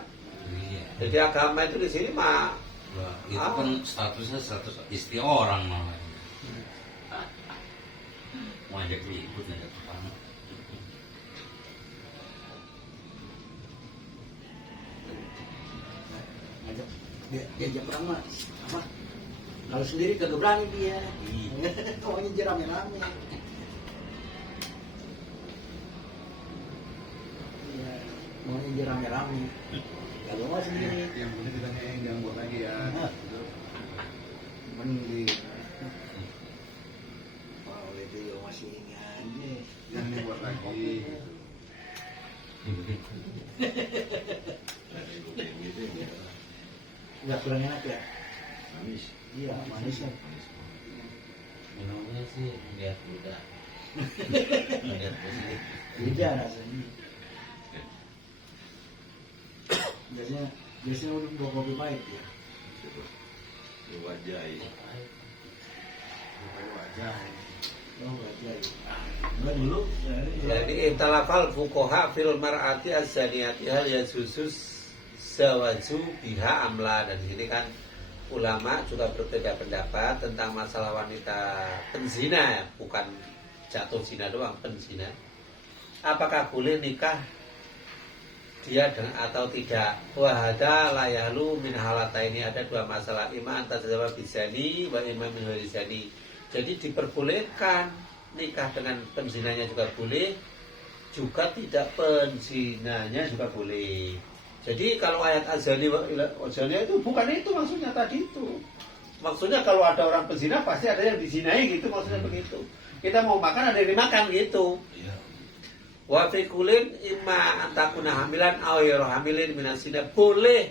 Iya. Jadi agama itu di sini mah Lah, itu kan statusnya status istri orang namanya. mau ajak ribut ngajak perang. Ngajak diajak perang mah apa? Kalau sendiri kagak berani dia. Maunya jerame-rame. Iya, maunya jerame-rame. Kalau mau sendiri. Yang penting kita jangan buat lagi ya. Mending. Wow, itu ya masih ini aja. Jangan dibuat lagi. Nggak kurang enak ya? Manis. Iya, manis ya. Minumnya sih lihat muda. Lihat positif. Beda rasanya. Biasanya udah bawa kopi pahit ya. Wajah ini. Wajah. Oh, wajah ya. Enggak dulu. Jadi ikhtalafal fuqaha fil mar'ati az-zaniyati hal yajuzus zawaju biha amla. Dan di sini kan ulama juga berbeda pendapat tentang masalah wanita penzina, bukan jatuh zina doang, penzina. Apakah boleh nikah dia dengan atau tidak? Wahada layalu min halata, ini ada dua masalah, ima antazawaj bizani wa ima min ghairi zani. Jadi diperbolehkan nikah dengan penzinanya juga boleh, juga tidak penzinanya juga boleh. Jadi kalau ayat azani itu bukan itu maksudnya tadi itu. Maksudnya kalau ada orang penzina pasti ada yang dizinai gitu, maksudnya begitu. Kita mau makan ada yang dimakan gitu. Iya. Wa fi kulin imma antakuna hamilan aw ghairu hamilin minasina, boleh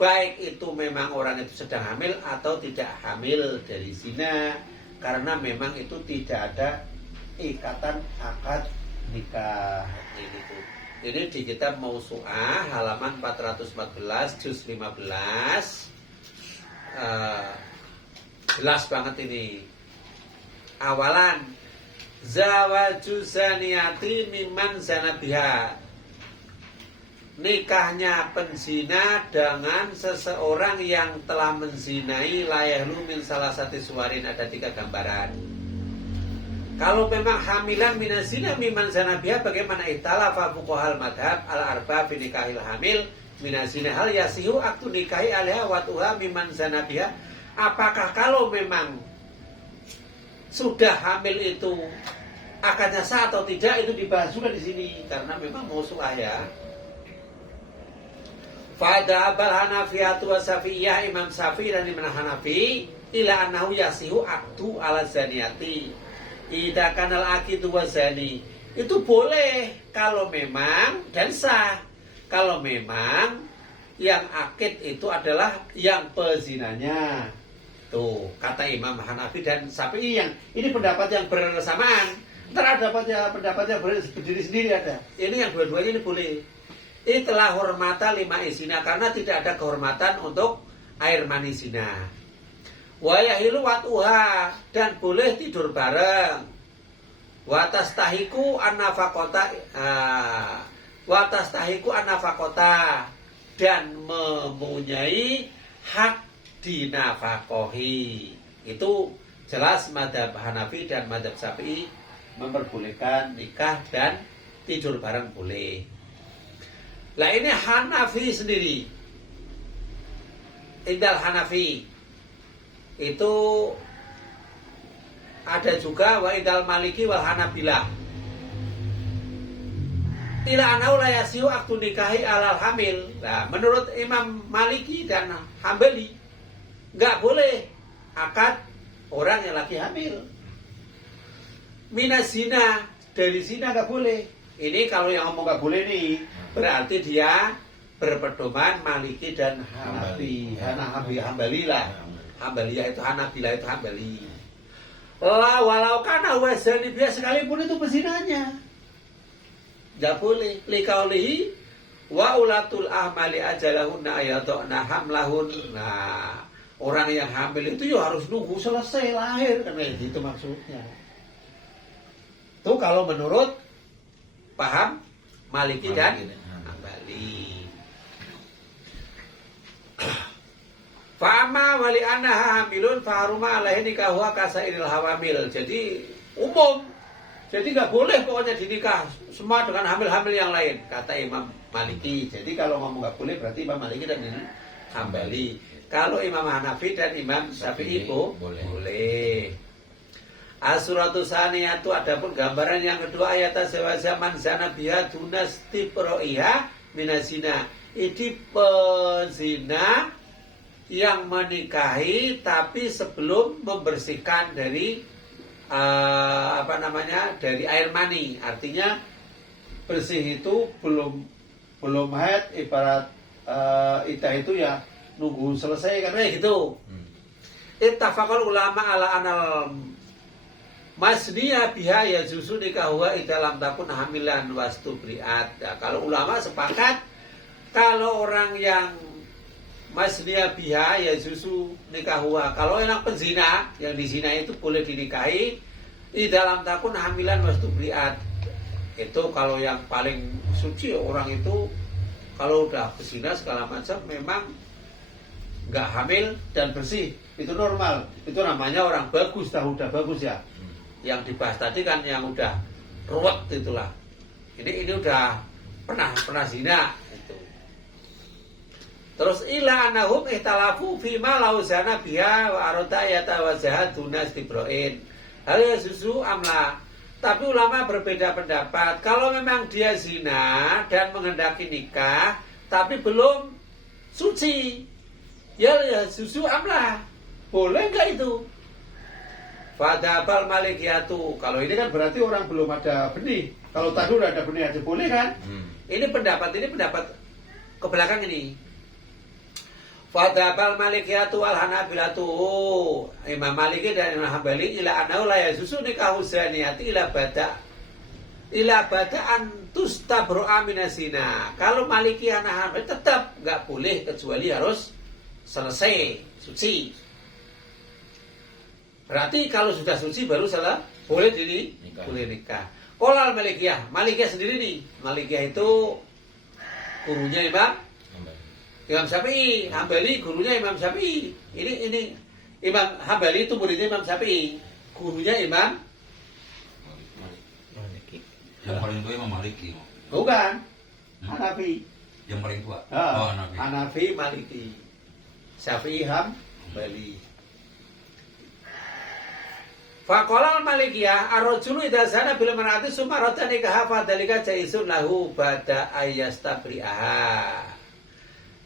baik itu memang orang itu sedang hamil atau tidak hamil dari zina, karena memang itu tidak ada ikatan akad nikah ini tuh. Ini di kitab Mausu'ah halaman 414 juz 15. Jelas banget ini. Awalan zawaju zaniyati mimman zanabiha, nikahnya penzina dengan seseorang yang telah menzinai layahlu min salah satu suwarin, ada 3 gambaran. Kalau memang hamilan minazina mimman zanabiha, bagaimana italafa fuqahal madhab al arba fi nikahil hamil minazina hal yasihu aktu nikahi alaiha watuha mimman zanabiha. Apakah kalau memang sudah hamil itu akadnya sah atau tidak, itu dibahas juga di sini karena memang mausu'ah ya. Fada bal Hanafiyatu wa Syafi'iyah, Imam Syafi'i dan Imam Hanafi ila annahu yasihu aktu ala zaniyati idza kanal aqidu wa zani. Itu boleh kalau memang dan sah kalau memang yang akid itu adalah yang pezinanya. Tuh, kata Imam Hanafi dan Syafi'i, yang ini pendapat yang bersamaan. Ntar ada pendapat yang berdiri sendiri ada. Ini yang dua-duanya ini boleh. Itulah hormata lima isina, karena tidak ada kehormatan untuk air mani zina. Wa yahilu watuha, dan boleh tidur bareng. Wa tastahiku an-nafaqata, dan mempunyai hak dinafaqohi. Itu jelas mazhab Hanafi dan mazhab Syafi'i memperbolehkan nikah dan tidur bareng boleh. Lah ini Hanafi sendiri. Indal Hanafi itu ada juga wa indal Maliki wal Hanabilah. Ila anau la yasihu aktu nikahi alal hamil. Nah, menurut Imam Maliki dan Hambali enggak boleh akad orang yang lagi hamil. Minas zina, dari zina enggak boleh. Ini kalau yang ngomong enggak boleh nih, berarti dia berpedoman Maliki dan Hanafi. Hambali lah. Hambaliyah itu Hanabilah itu Hambali. Walau karena wazani biasa sekalipun itu pezinanya nggak boleh. Likaulihi wa ulatul ahmali ajalahunna ayatuna hamlahun. Nah, orang yang hamil itu ya harus nunggu selesai lahir, kan itu maksudnya. Tuh kalau menurut paham Maliki dan Hambali. Fa'ama wali annaha hamilun faharuma alaihi nikahuha kasairil hawamil. Jadi umum Jadi nggak boleh pokoknya dinikah semua dengan hamil-hamil yang lain, kata Imam Maliki. Jadi kalau ngomong nggak boleh berarti Imam Maliki dan Imam Hambali. Kalau Imam Hanafi dan Imam Syafi'i Boleh. boleh. As-suratu saniyatu, adapun gambaran yang kedua ayat zaman zana biha dunas tiproiha minazina. Ini penzina yang menikahi tapi sebelum membersihkan dari dari air mani. Artinya bersih itu belum haid, ibarat iddah itu ya nunggu selesai kan gitu. Ittafaqal ulama ala anal masniya biha ya juzu nikahuha idalam takun hamilan wastu briat. Ya, kalau ulama sepakat kalau orang yang masniya biha ya juzu nikahuha, kalau yang penzina yang dizina itu boleh dinikahi idalam takun hamilan wastu briat. Itu kalau yang paling suci orang itu kalau udah berzina segala macam memang nggak hamil dan bersih, itu normal. Itu namanya orang bagus, udah bagus ya. Yang dibahas tadi kan yang udah ruwet itulah. Ini udah pernah zina itu. Terus ila anahum ihtalafu fima lauzana biha wa arada yatawazaha dunas tibroin. Hal ya susu amla. Tapi ulama berbeda pendapat. Kalau memang dia zina dan menghendaki nikah tapi belum suci, ya susu amla. Boleh enggak itu? Fadabal malikiyatu. Kalau ini kan berarti orang belum ada benih. Kalau tadi udah ada benih aja boleh kan? Ini pendapat ke belakang ini. Fadabal malikiyatu wal hanabilatu. Imam Maliki dan Imam Hambali ila anau la yazusu nikahu zaniyati ila bada'an tustabru aminasina. Kalau Maliki dan Hambali tetap enggak boleh kecuali harus selesai suci. Berarti kalau sudah suci baru boleh nikah. Kolal Malikiyah sendiri nih. Malikiyah itu gurunya Imam Syafi'i. Hambali gurunya Imam Syafi'i. Ini Imam Hambali itu muridnya Imam Syafi'i. Gurunya Imam Maliki. Yang paling tua Imam Maliki. bukan Hanafi. Yang paling tua. Hanafi. Hanafi Maliki. Syafi'i Hambali. Faqala Malikiyah ar-rajulu idza zana bil mar'ati summa rata nikah fa dalika jaisun lahu bada ayastabri'aha.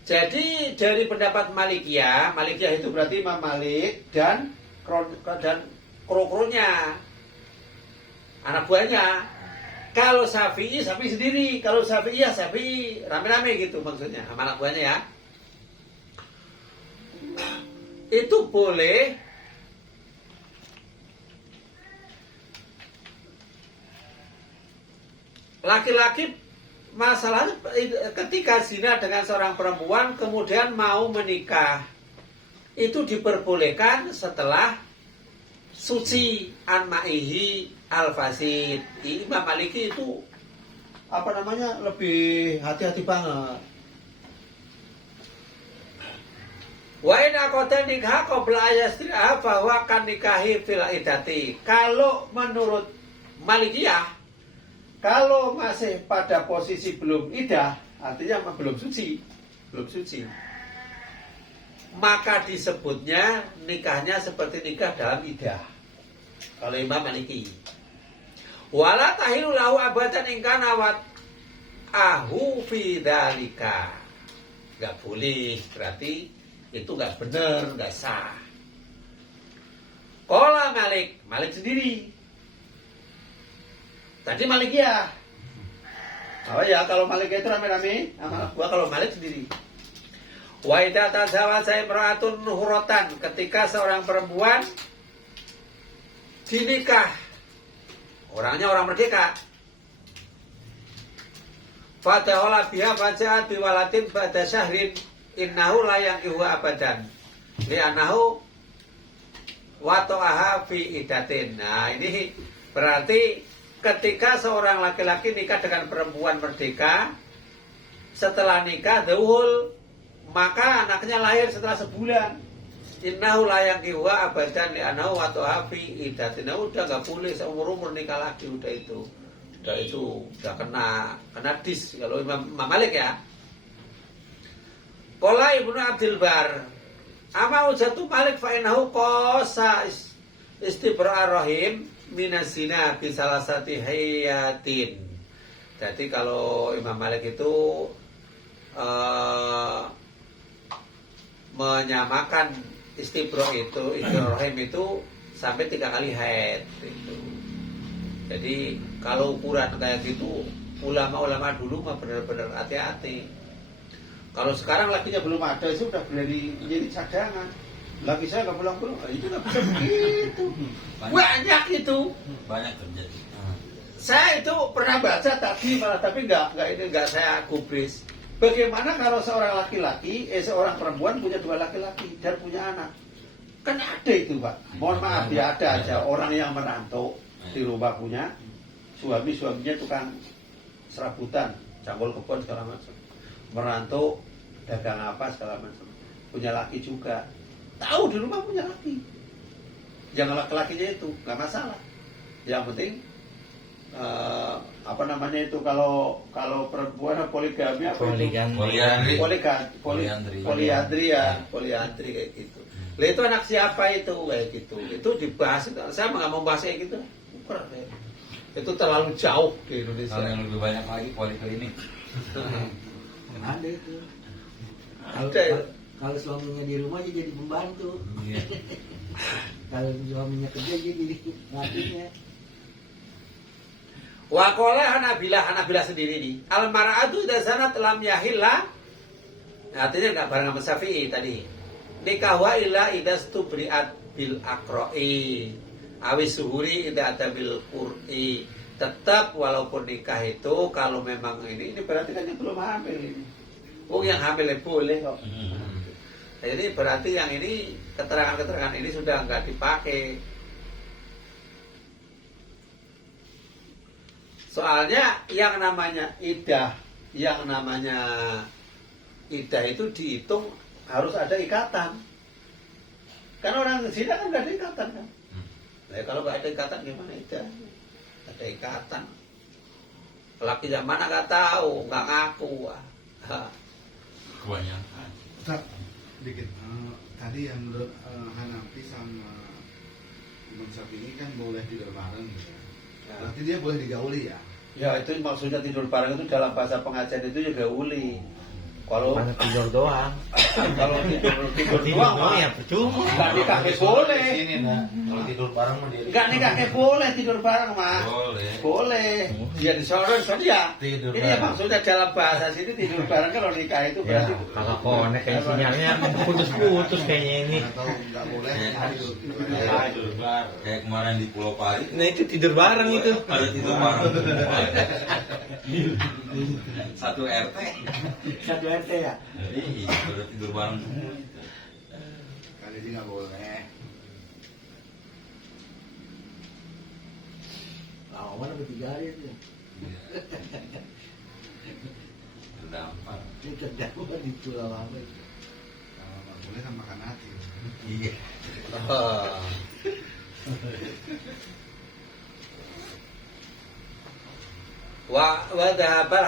Jadi dari pendapat Malikiyah itu berarti Imam Malik dan kro-kronya anak buahnya. Kalau Syafi'i sendiri, kalau Syafi'i ya Syafi'i rame-rame gitu maksudnya sama anak buahnya ya. Itu boleh laki-laki. Masalahnya ketika zina dengan seorang perempuan kemudian mau menikah, itu diperbolehkan setelah suci an ma'ihi al-fasid. Imam Maliki itu lebih hati-hati banget. Wa in aqada nikah qabla ayastriha bahwa kan nikahi fil idati. Kalau menurut Malikiyah, kalau masih pada posisi belum idah, artinya belum suci, maka disebutnya nikahnya seperti nikah dalam idah. Kalau Imam Maliki, wala tahilu lahu abadan ingkana wat ahu fi dzalika. Enggak boleh, berarti itu enggak benar, enggak sah. Qala Malik sendiri. Tadi Malikiyah. Oh ya, kalau Malikiyah itu rame-rame, gua kalau Malik sendiri. Wa idza tazawaja imra'atun huratan, ketika seorang perempuan dinikah, orangnya orang merdeka. Fadahola biha faja'at biwalatin ba'da syahrin innahu la yankihu abadan. Li'annahu wata'aha fi idatin. Nah, ini berarti ketika seorang laki-laki nikah dengan perempuan merdeka, setelah nikah dahul, maka anaknya lahir setelah sebulan. innahu la yankihuha abadan li annahu wa hafi idatina, udah nggak boleh seumur-umur nikah lagi, udah itu udah kena dis kalau Imam Malik ya. Qala Ibnu Abdul Bar, ama ujatu Malik fa innahu qasa istibra rahim minasina bi salasati hayatin. Jadi kalau Imam Malik itu menyamakan istibro itu rahim itu sampai 3 kali haid itu. Jadi kalau ukuran kayak gitu ulama-ulama dulu mah benar-benar hati-hati. Kalau sekarang lakinya belum ada itu udah berani jadi cadangan. Laki saya nggak pulang-pulang, itu nggak bisa begitu. Banyak itu. Banyak terjadi. Saya itu pernah baca tadi malah, tapi nggak saya gubris. Bagaimana kalau seorang laki-laki, seorang perempuan punya 2 laki-laki dan punya anak? Kan ada itu, Pak. Mohon maaf ya, ada aja orang yang merantau di rumah punya suaminya tukang serabutan, cangkul kebun segala macam. Merantau dagang apa segala macam. Punya laki juga. Tahu di rumah punya laki. Yang laki-lakinya itu nggak masalah. Yang penting apa namanya itu kalau perempuan poligami apa itu? Poliandri kayak gitu. Lah itu anak siapa itu kayak gitu? Itu dibahas. Saya nggak mau bahas kayak gitu. Itu terlalu jauh di Indonesia. Kalau yang lebih banyak lagi poliklinik. Ada itu. Ada ya? Kalau suaminya di rumah dia jadi pembantu. Iya. Kalau suaminya kerja dia jadi latinya. Wa qala Hanabilah sendiri nih. Al mar'atu idza zanat lam yahilla. Artinya enggak bareng sama Syafi'i tadi. Nikahwa illa idza stubri'at bil aqra'i. Awis suhuri idza ada bil qur'i. Tetap walaupun nikah itu kalau memang ini berarti kan dia belum hamil ini. Yang hamil boleh kok. Jadi berarti yang ini keterangan-keterangan ini sudah enggak dipakai. Soalnya yang namanya iddah itu dihitung harus ada ikatan. Kan orang zina kan nggak ada ikatan kan. Nah, kalau nggak ada ikatan gimana iddah? Ada ikatan. Laki zaman mana nggak tahu, nggak ngaku. Kebanyakan. Ustaz, dikit. Tadi yang menurut Hanafi sama Imam Syafi'i kan boleh tidur bareng gitu. Berarti dia boleh digauli ya? Ya itu maksudnya tidur bareng itu dalam bahasa pengajian itu juga uli. Kalau Mana tidur doang. kalau tidur doang ya percuma. nggak nikah boleh. Ini nah, kalau tidur bareng mah dia. Nggak nikah boleh tidur bareng mah. Boleh. Dia disorot dia. Tidur Ini bareng. maksudnya dalam bahasa sini tidur bareng kalau nikah itu Ya, berarti. kalau konek kayak sinyalnya putus-putus kayaknya ini. Atau nggak boleh tidur gitu aja. Kayak kemarin di Pulau Pari. Nah itu tidur bareng itu. Ada tidur bareng. Satu RT. Satu RT ya. Iya, ada tidur bareng. Kali ini nggak boleh. Lawan apa 3 hari itu? Terdampar. Ini terdampak di Pulau apa itu? Kalau nggak boleh kan makan hati. Iya. Wa dhahabal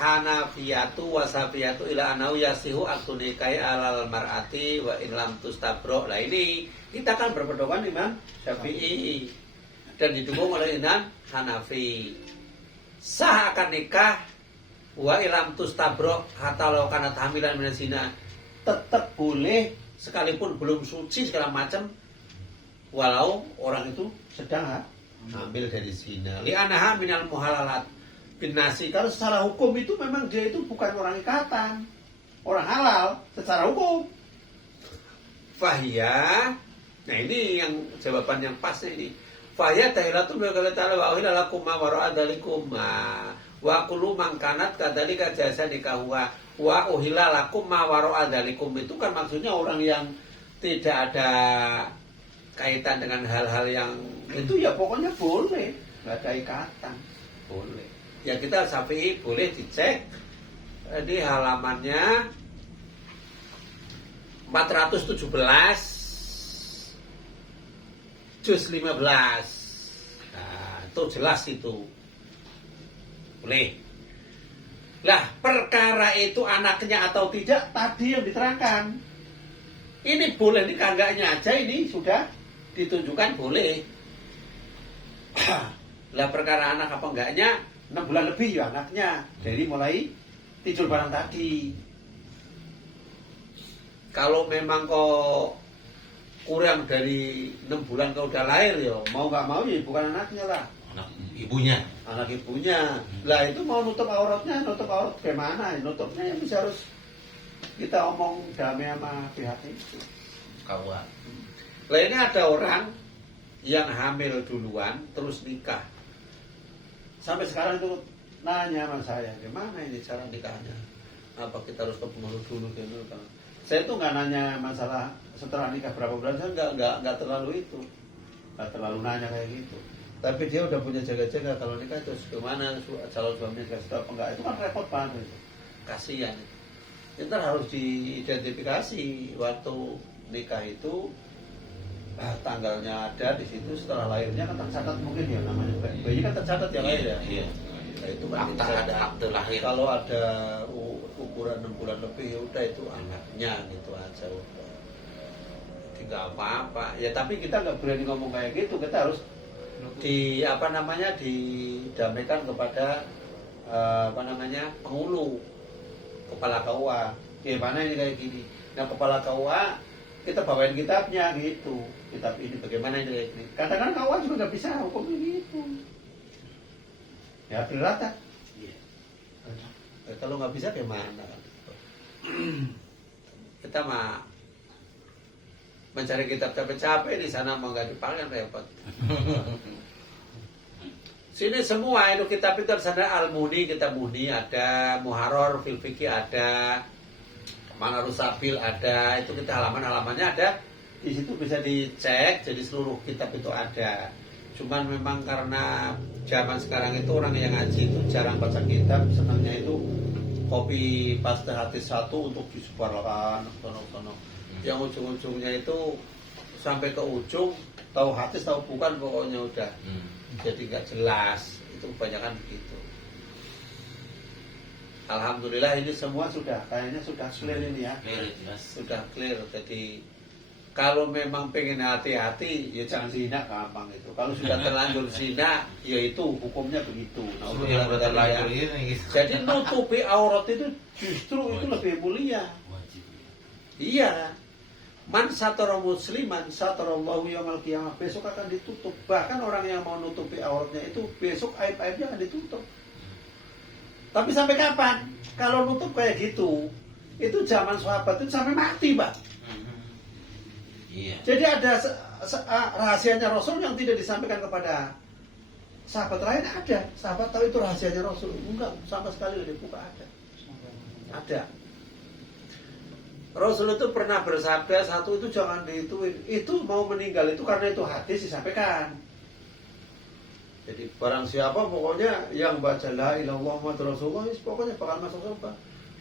hanafiyatu wa safiyatu ila anau yasihu aktunikahi alal mar'ati wa in lam tustabro. Nah ini kita kan berpedoman Imam Syafi'i dan didukung oleh Imam Hanafi. Sah akan nikah wa ilam tustabro hatta law kanat hamilan min zina. Tetap boleh sekalipun belum suci segala macam walau orang itu sedang ambil dari zina. Li'anaha minal muhalalat bin nasi. Kalau secara hukum itu memang dia itu bukan orang ikatan, orang halal secara hukum. Fahiyah. Nah ini yang jawaban yang pas ini. Fahiyah tahilatun wa qala ta'ala wa uhilla lakum ma wara'a dzalikum wa kullu man kanat kadzalika jasa nikahwa wa uhilla lakum ma wara'a dzalikum. Itu kan maksudnya orang yang tidak ada kaitan dengan hal-hal yang itu ya pokoknya boleh, nggak ada ikatan, boleh. Ya kita Syafi'i boleh dicek di halamannya 4 417 juz 15. Nah, itu jelas itu. Boleh. Lah, perkara itu anaknya atau tidak tadi yang diterangkan. Ini boleh nikah enggaknya aja ini sudah ditunjukkan boleh. Lah perkara anak apa enggaknya 6 bulan lebih ya anaknya dari mulai tidur barang tadi. Kalau memang kok kurang dari 6 bulan kau udah lahir ya mau nggak mau ya bukan anaknya lah, Anak ibunya. anak ibunya. Lah itu mau nutup aurat gimana? Nutupnya yang bisa harus kita omong damai sama pihak itu. Kawan. Lah ini ada orang yang hamil duluan terus nikah. Sampai sekarang itu nanya sama saya, gimana ini cara nikahnya? Apa kita harus ke pengurus dulu gitu kan? Saya tuh nggak nanya masalah setelah nikah berapa bulan, saya nggak terlalu itu, nggak terlalu nanya kayak gitu. Tapi dia udah punya jaga-jaga kalau nikah terus gimana calon suaminya kasih apa enggak, itu kan repot banget itu. Kasihan itu. Kita harus diidentifikasi waktu nikah itu tanggalnya ada di situ, setelah lahirnya kan tercatat mungkin ya namanya bayi kan tercatat ya lahir ya. Iya. Nah, itu kan Akta bisa- ada akte lahir. kalau ada ukuran 6 bulan lebih ya udah itu anaknya gitu aja udah. Jadi nggak apa-apa. Ya tapi kita nggak berani ngomong kayak gitu. Kita harus didamaikan kepada penghulu kepala KUA. Gimana ini kayak gini. Nah kepala KUA kita bawain kitabnya gitu. Kitab ini bagaimana ini kayak gini. Kadang-kadang KUA juga nggak bisa hukum gitu. Ya berat kan? Kalau nggak bisa gimana kan? Kita mah mencari kitab capek-capek di sana mau nggak dipakai repot. Sini semua itu kitab itu ada Al-Muni, kitab Muni ada, Muharrar fil Fiqih ada, Manarus Sabil ada, itu kita halaman-halamannya ada. Di situ bisa dicek, jadi seluruh kitab itu ada. Cuman memang karena zaman sekarang itu orang yang ngaji itu jarang baca kitab, senangnya itu copy paste hadis satu untuk disebarkan sono-sono. Yang ujung-ujungnya itu sampai ke ujung tahu hadis tahu bukan pokoknya udah. Jadi nggak jelas, itu kebanyakan begitu. Alhamdulillah ini semua kayaknya sudah clear ini ya. Clear, jelas. Sudah clear. Jadi kalau memang pengen hati-hati ya jangan zina, gampang itu. Kalau sudah terlanjur zina ya itu hukumnya begitu. Nah, Justru yang terlanjur ini gitu. jadi nutupi aurat itu justru itu lebih mulia. Wajib. Iya. Man satara musliman satarallahu yaumil qiyamah. Besok akan ditutup. Bahkan orang yang mau nutupi auratnya itu besok aib-aibnya akan ditutup. Tapi sampai kapan? Kalau nutup kayak gitu, itu zaman sahabat itu sampai mati, Pak. Iya. Jadi ada rahasianya Rasul yang tidak disampaikan kepada sahabat lain ada. Sahabat tahu itu rahasianya Rasul. Enggak, sama sekali tidak dibuka ada. Ada. Rasul itu pernah bersabda satu itu jangan diituin. Itu mau meninggal itu karena itu hadis disampaikan. Jadi barang siapa pokoknya yang baca la ilaha illallah Muhammadur Rasulullah pokoknya bakal masuk surga.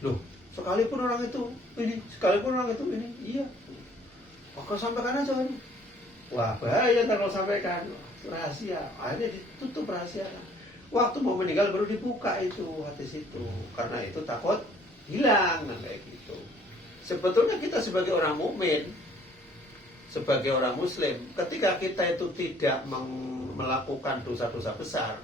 Loh, sekalipun orang itu ini, sekalipun orang itu ini, iya. Maka sampaikan aja ini. Wah bahaya kalau sampaikan rahasia. Akhirnya ditutup rahasia. Waktu mau meninggal baru dibuka itu hadis itu. Karena itu takut hilang kayak gitu. Sebetulnya kita sebagai orang mukmin, sebagai orang muslim, ketika kita itu tidak melakukan dosa-dosa besar,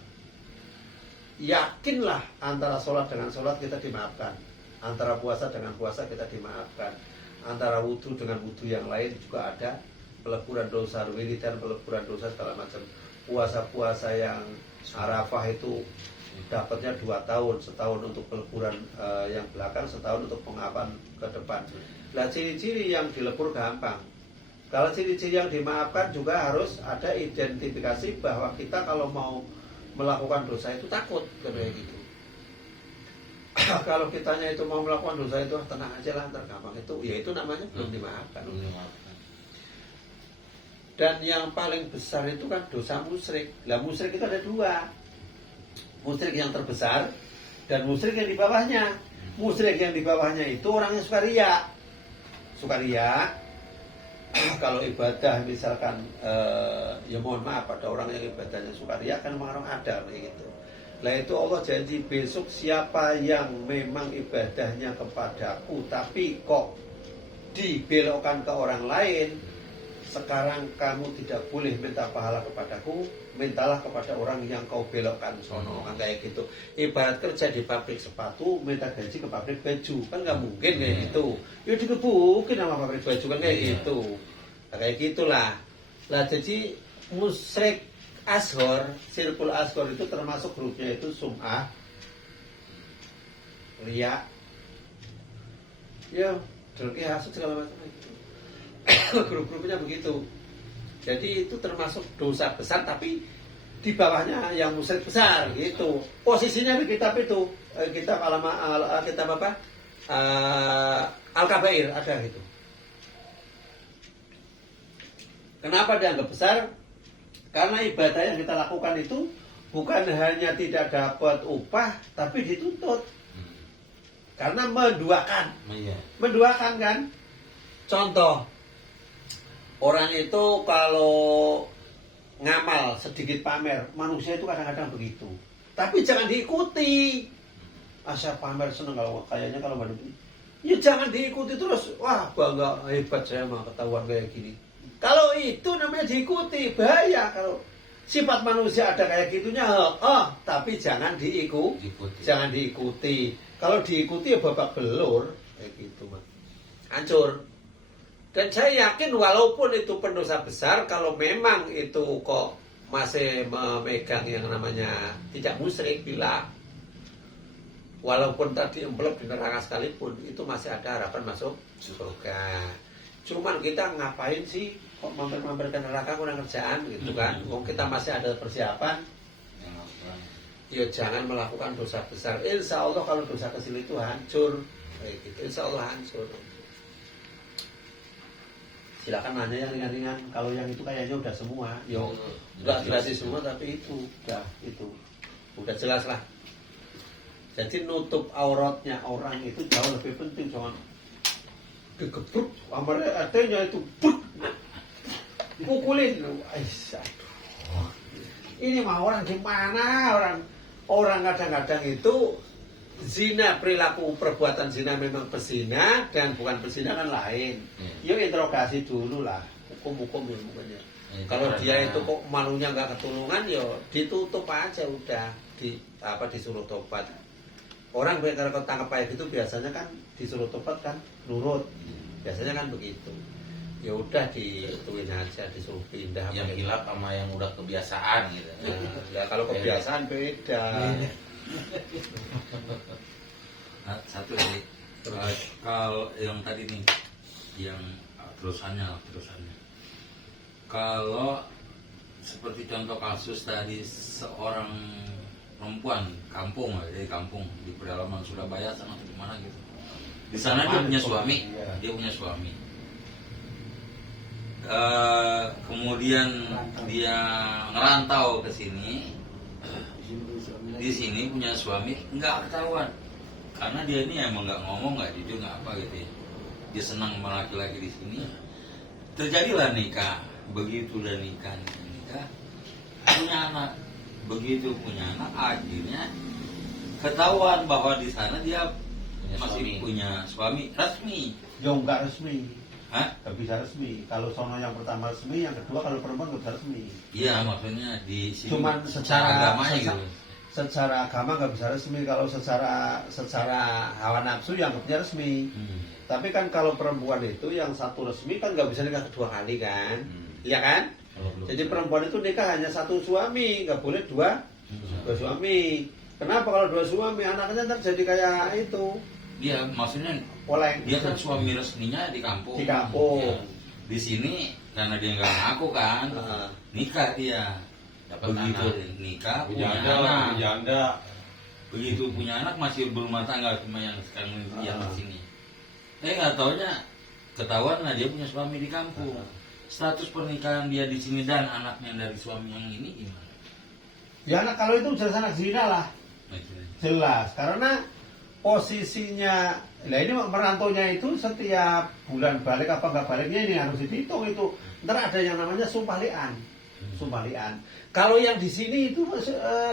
yakinlah antara sholat dengan sholat kita dimaafkan, antara puasa dengan puasa kita dimaafkan, antara wudhu dengan wudhu yang lain juga ada peleburan dosa, wiridan peleburan dosa segala macam. Puasa-puasa yang Arafah itu dapatnya 2 tahun, setahun untuk peleburan yang belakang, setahun untuk pengapalan ke depan. Nah ciri-ciri yang dilebur gampang. Kalau ciri-ciri yang dimaafkan juga harus ada identifikasi bahwa kita kalau mau melakukan dosa itu takut kayak gitu. Kalau kitanya itu mau melakukan dosa itu tenang aja lah, ntar gampang itu, ya itu namanya belum dimaafkan. Dan yang paling besar itu kan dosa musyrik. Lah musyrik itu ada 2. Musyrik yang terbesar dan musyrik yang di bawahnya. Musyrik yang di bawahnya itu orang yang suka riya. sukaria. Kalau ibadah misalkan ya mohon maaf, ada orang yang ibadahnya sukaria kan memang orang ada kayak gitu. Nah itu Allah janji besok siapa yang memang ibadahnya kepadaku tapi kok dibelokkan ke orang lain, sekarang kamu tidak boleh minta pahala kepadaku, mintalah kepada orang yang kau belokkan sono, kan kayak gitu. Ibarat kerja di pabrik sepatu, minta gaji ke pabrik baju, kan nggak mungkin kayak gitu. Ya digebukin sama pabrik baju kan kayak gitu. Nah, kayak gitulah. Lah jadi musyrik ashor, sirkul ashor itu termasuk grupnya itu sum'ah, riya, ya terus hasud segala macam itu. Grup-grupnya begitu. Jadi itu termasuk dosa besar, tapi di bawahnya yang musyrik besar gitu. Posisinya di kitab itu, kitab kitab apa? Al-Kabair ada gitu. Kenapa dianggap besar? Karena ibadah yang kita lakukan itu bukan hanya tidak dapat upah, tapi dituntut. Karena menduakan. Menduakan kan? Contoh, orang itu kalau ngamal sedikit pamer, manusia itu kadang-kadang begitu. Tapi jangan diikuti. Asal pamer seneng kalau kayaknya kalau manusia. Ya jangan diikuti terus. Wah bangga hebat saya mah ketahuan kayak gini. Kalau itu namanya diikuti, bahaya kalau sifat manusia ada kayak gitunya. Tapi jangan diikuti. Jangan diikuti. Kalau diikuti ya babak belur kayak gitu mah. Hancur. Dan saya yakin walaupun itu pendosa besar, kalau memang itu kok masih memegang yang namanya tidak musyrik, bila walaupun tadi emblem di neraka sekalipun, itu masih ada harapan masuk surga. Cuman kita ngapain sih kok mampir-mampir ke neraka kurang kerjaan gitu kan? Wong kita masih ada persiapan. Ya jangan melakukan dosa besar. Insya Allah kalau dosa kecil itu hancur, kayak gitu. Insya Allah hancur. Silakan nanya yang ringan-ringan. Kalau yang itu kayaknya udah semua. Yo, udah jelasin semua, tapi itu udah jelas lah. Jadi nutup auratnya orang itu jauh lebih penting, jangan digebruk, amarnya artinya itu pukulin. Ini mah orang gimana, orang kadang-kadang itu zina, perilaku perbuatan zina memang pezina dan bukan pezina kan lain. Yuk interogasi dulu lah, hukum-hukum ya mukanya. Kalau dia itu kok malunya nggak ketulungan, yo ditutup aja udah, disuruh tobat. Orang kalau tangkap kayak gitu biasanya kan disuruh tobat kan nurut, biasanya kan begitu. Ya udah dituin aja, disuruh pindah. Yang hilap sama yang udah kebiasaan gitu. Ya kalau kebiasaan beda. Nah, satu lagi, kalau yang tadi nih, yang terusannya. Kalau seperti contoh kasus tadi seorang perempuan kampung, dari kampung di pedalaman Surabaya sana atau gimana gitu. Di sana dia punya suami. Kemudian dia ngerantau ke sini. Di sini punya suami nggak ketahuan karena dia ini emang nggak ngomong, nggak jujur, nggak apa gitu ya. Dia senang sama laki-laki di sini. Terjadilah nikah. Begitu udah nikah punya anak. Begitu punya anak akhirnya ketahuan bahwa di sana dia masih punya suami resmi. Ya nggak resmi. Hah? Nggak bisa resmi. Kalau sono yang pertama resmi, yang kedua kalau perempuan nggak bisa resmi. Iya, maksudnya di sini. Cuman secara agamanya gitu. Secara agama nggak bisa resmi. Kalau secara hawa nafsu yang nggak resmi. Tapi kan kalau perempuan itu yang satu resmi kan nggak bisa nikah kedua kali kan, iya kan? Jadi perempuan itu nikah hanya satu suami, nggak boleh dua suami. Kenapa kalau dua suami anaknya ntar jadi kayak itu? Dia maksudnya Oleng. dia kan suami resminya di kampung. Di kampung. Ya. Di sini karena dia nggak ngaku kan, nikah dia. Begitu nikah punya anak. Janda. Begitu punya anak masih berumah tangga cuma yang sekarang yang di sini. Nggak taunya ketahuan lah dia punya suami di kampung. Status pernikahan dia di sini dan anaknya dari suami yang ini gimana? Ya anak kalau itu jelas anak zina lah. Jelas karena posisinya, nah ini merantaunya itu setiap bulan balik apa nggak baliknya ini harus dihitung itu. Ntar ada yang namanya sumpah li'an. Sumpah li'an. Kalau yang di sini itu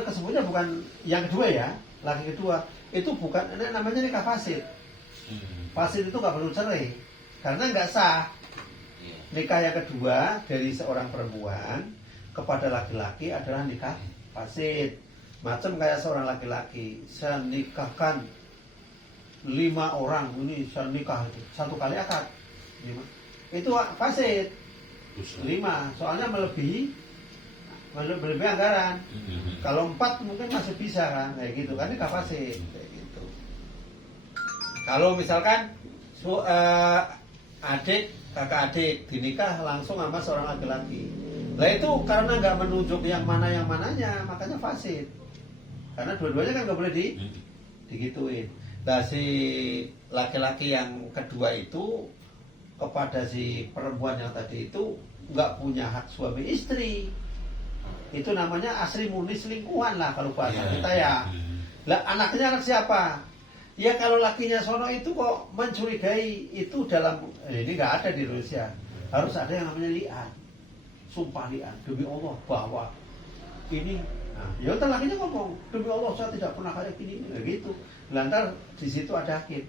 kesebutnya bukan yang kedua ya, laki kedua itu bukan, namanya nikah fasid. Fasid itu nggak perlu cerai karena nggak sah. Nikah yang kedua dari seorang perempuan kepada laki-laki adalah nikah fasid. Macam kayak seorang laki-laki, saya nikahkan 5 orang, ini saya nikah itu 1 kali akad 5. Itu fasid 5, soalnya melebihi anggaran. Kalau 4 mungkin masih bisa kan, kayak gitu kan, nikah fasid kayak gitu. Kalau misalkan kakak adik dinikah langsung sama seorang laki-laki, lah itu karena nggak menunjuk yang mananya, makanya fasid. Karena dua-duanya kan nggak boleh digituin. Nah si laki-laki yang kedua itu kepada si perempuan yang tadi itu nggak punya hak suami istri. Itu namanya asri murni selingkuhan lah kalau bahasa kita ya. Lah anaknya anak siapa? Ya kalau lakinya sono itu kok mencurigai itu dalam ini nggak ada di Indonesia. Harus ada yang namanya li'an. Sumpah li'an demi Allah bahwa ini. Nah, ya udah lakinya ngomong demi Allah saya tidak pernah kayak gini gitu. Lantar di situ ada akid.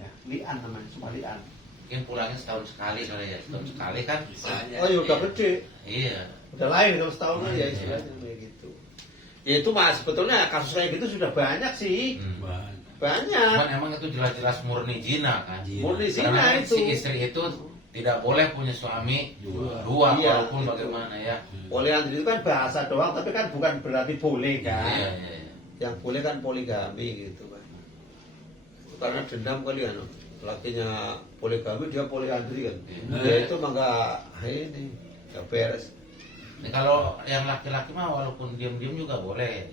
Ya, li'an namanya, sumpah li'an. Mungkin pulangnya setahun sekali kali ya, setahun sekali kan. Oh ya udah gede. Iya. Udah lain kalau setahun kan ya istilahnya kayak gitu. Ya itu mas sebetulnya kasus kayak gitu sudah banyak sih. Banyak. Cuman emang itu jelas-jelas murni zina kan. Murni zina Karena itu. si istri itu tidak boleh punya suami dua Iya, walaupun itu. bagaimana ya. Poliandri itu kan bahasa doang, tapi kan bukan berarti boleh kan. Iya, iya, iya. Yang boleh kan poligami gitu kan. Karena dendam kali kan. Lakinya poligami dia poliandri kan. Ya itu mah ini nggak beres. Ini kalau yang laki-laki mah walaupun diam-diam juga boleh.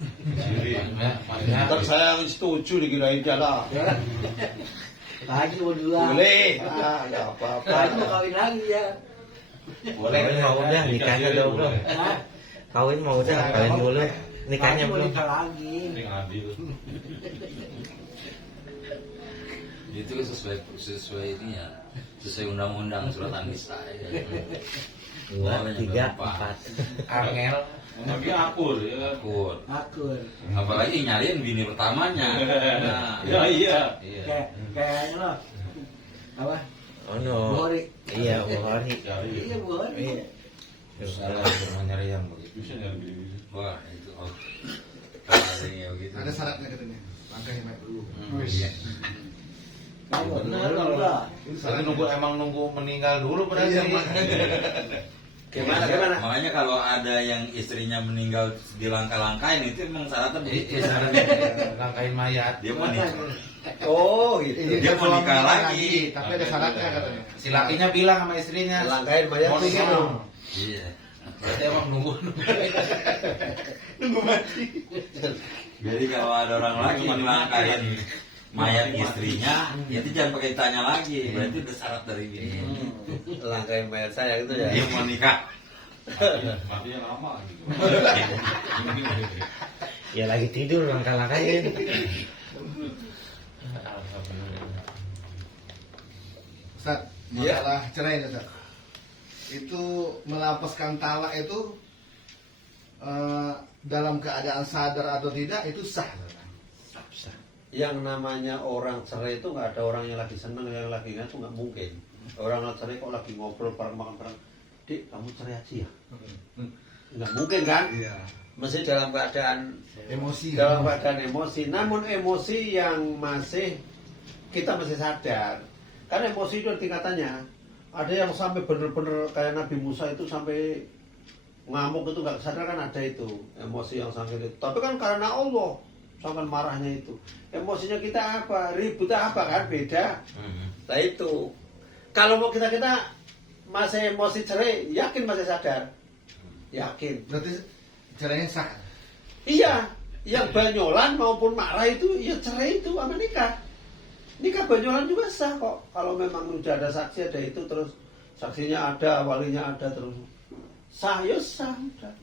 Maksudnya Kan saya setuju dikirain dia lah. Pak Haji mau dua. Boleh. Ah, nggak Pak apa-apa. Haji mau kawin lagi ya. boleh. Kawin mau udah, nikahnya udah belum? Hah? Kawin mau udah, kawin dulu. Nikahnya Pak Haji mau belum. nikah lagi. Itu kan sesuai ini ya, sesuai undang-undang surat An-Nisa ya. 2, 3, 4. Angel. Tapi akur ya. Akur. Akur. Apalagi nyariin bini pertamanya. Nah, Iya. Kayak lo. Apa? Oh no. Buhori. Iya, Buhori. Iya Buhori. Iya. Salah cuma nyari yang begitu. wah itu ada yang begitu. Ada syaratnya katanya. Langkah yang baik dulu. Iya. Benar lah. Tapi nunggu meninggal dulu berarti. Iya, Gimana? Makanya kalau ada yang istrinya meninggal di langkah-langkahin itu emang syaratnya begitu. Langkain mayat. Dia mau nikah. Oh gitu. Dia mau nikah lagi. Tapi ada syaratnya katanya. Si lakinya bilang sama istrinya. Langkain mayat mau tuh nikah gitu. dong. Iya. Berarti emang nunggu. Nunggu mati. Jadi kalau ada orang lagi ngelangkahin mayat istrinya, itu jangan pakai tanya lagi. Berarti udah syarat dari ini. Langkain mayat saya gitu ya. Dia mau nikah. Matinya lama gitu. Ya lagi tidur langkah-langkahin. Ustaz, masalah cerai nih, Ustaz. Itu melapaskan talak itu dalam keadaan sadar atau tidak itu sah. Yang namanya orang cerai itu nggak ada orang yang lagi seneng, yang lagi nggak, itu nggak mungkin. Orang cerai kok lagi ngobrol bareng makan bareng, Dik kamu cerai aja ya? Nggak mungkin kan? Iya. Mesti dalam keadaan Emosi. dalam keadaan emosi. Namun emosi yang masih kita masih sadar. Karena emosi itu ada tingkatannya. Ada yang sampai bener-bener kayak Nabi Musa itu sampai ngamuk itu nggak sadar kan ada itu emosi yang sampai itu. Tapi kan karena Allah sampai marahnya itu. Emosinya kita apa? Ribut apa kan? Beda. Nah itu. Kalau mau kita masih emosi cerai, yakin masih sadar? Yakin. Berarti cerainya sah. Iya, yang banyolan maupun marah itu ya cerai itu sama nikah. Nikah banyolan juga sah kok. Kalau memang sudah ada saksi ada itu terus saksinya ada, walinya ada terus sah ya sah udah.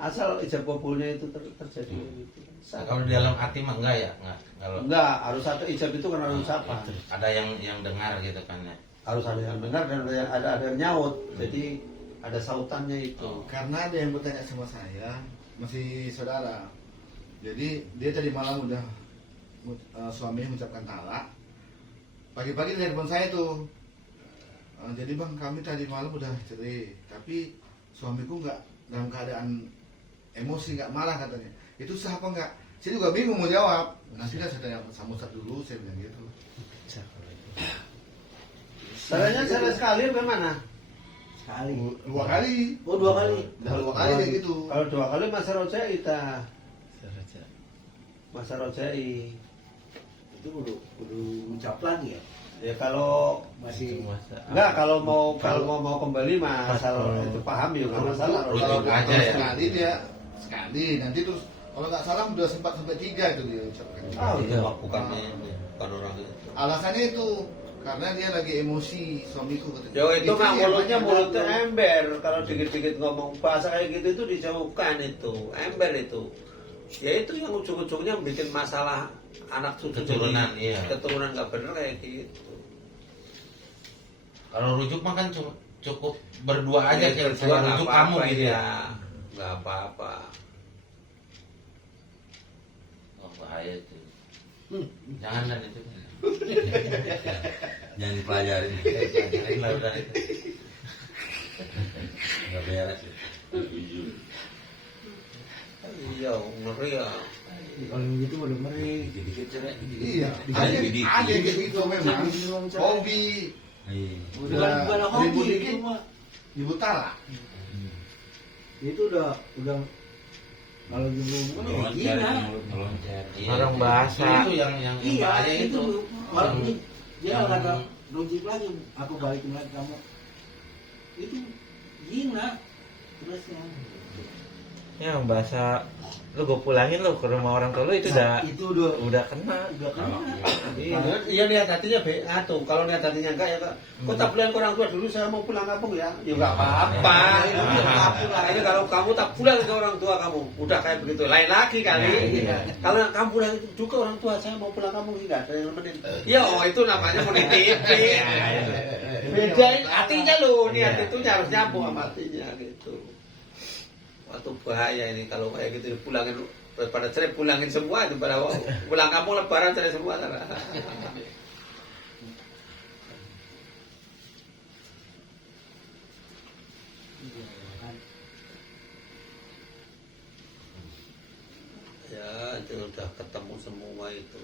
Asal ijab kabulnya itu terjadi gitu. Nah, kalau di dalam hati mah enggak ya, enggak. Kalau Enggak, harus ada ijab itu karena ucapan. ada yang dengar gitu kan ya. Harus ada yang dengar dan ada yang nyaut. Jadi ada sautannya itu. Karena ada yang bertanya sama saya, masih saudara. Jadi dia tadi malam udah suaminya mengucapkan talak. Pagi-pagi di telepon saya tuh. Jadi bang, kami tadi malam udah cerai, tapi suamiku nggak dalam keadaan emosi, nggak marah katanya. Itu sah apa enggak? Saya juga bingung mau jawab. Nah sudah saya tanya sama Ustaz dulu, saya bilang gitu. Caranya cara sekali bagaimana? Sekali. Dua kali. Oh, 2 kali. Dua kali kayak gitu. Kalau 2 kali masa rojai masa rojai. Itu kudu ucap lagi ya. Ya kalau Masih enggak kalau mau kembali masalah itu paham ya nggak masalah. Rujuk Kalau aja ya. sekali dia sekali, nanti terus kalau nggak salah udah sempat sampai 3 itu dia ucapkan. Bukan orang itu. Alasannya itu karena dia lagi emosi suamiku katanya. Ya itu mah ya, mulutnya banyak mulutnya ngomong. ember. Kalau dikit-dikit ngomong bahasa kayak gitu itu dijauhkan itu ember itu. Ya itu yang ujung-ujungnya bikin masalah anak cucu Keturunan, jadi iya. keturunan nggak bener kayak gitu. Kalau rujuk mah kan cukup berdua aja Ya, kayak saya rujuk kamu gitu ya. Nggak apa-apa. Oh, bahaya itu. Jangan dan itu. Jangan dipelajarin. Pelajarin lah udah itu. Nggak beres. Iya, ngeri ya. kalau begitu udah ngeri. Dikit-dikit cerai. Iya, Ada ada kayak gitu memang. Hobi Iya. Bukan hobi ribut itu dikit mah. ibu talak. Itu udah kalau belum Meloncat, meloncat. Iya, Orang itu. bahasa. Itu yang iya bahaya itu. Kalau Yang- ini dia yang- kata rujuk lagi, aku balikin lagi kamu. Itu gina terusnya. Ya bahasa lu gue pulangin lu ke rumah orang tua lu itu Itu udah kena. udah kena. Iya niat hatinya BA tuh. Kalau niat hatinya enggak ya kak. Kok tak pulang ke orang tua dulu saya mau pulang kampung ya. Ya nggak apa-apa. Ini kalau kamu tak pulang ke orang tua kamu, udah kayak begitu. Lain lagi kali. Kalau kamu pulang juga orang tua saya mau pulang kampung sih nggak ada yang nemenin. Ya oh itu namanya mau ditipin. Bedain hatinya lo. Niat itu harus nyambung sama hatinya gitu. Waktu bahaya ini kalau kayak gitu pulangin pada cerai pulangin semua itu pada pulang kampung lebaran cerai semua. Ya itu udah ketemu semua itu.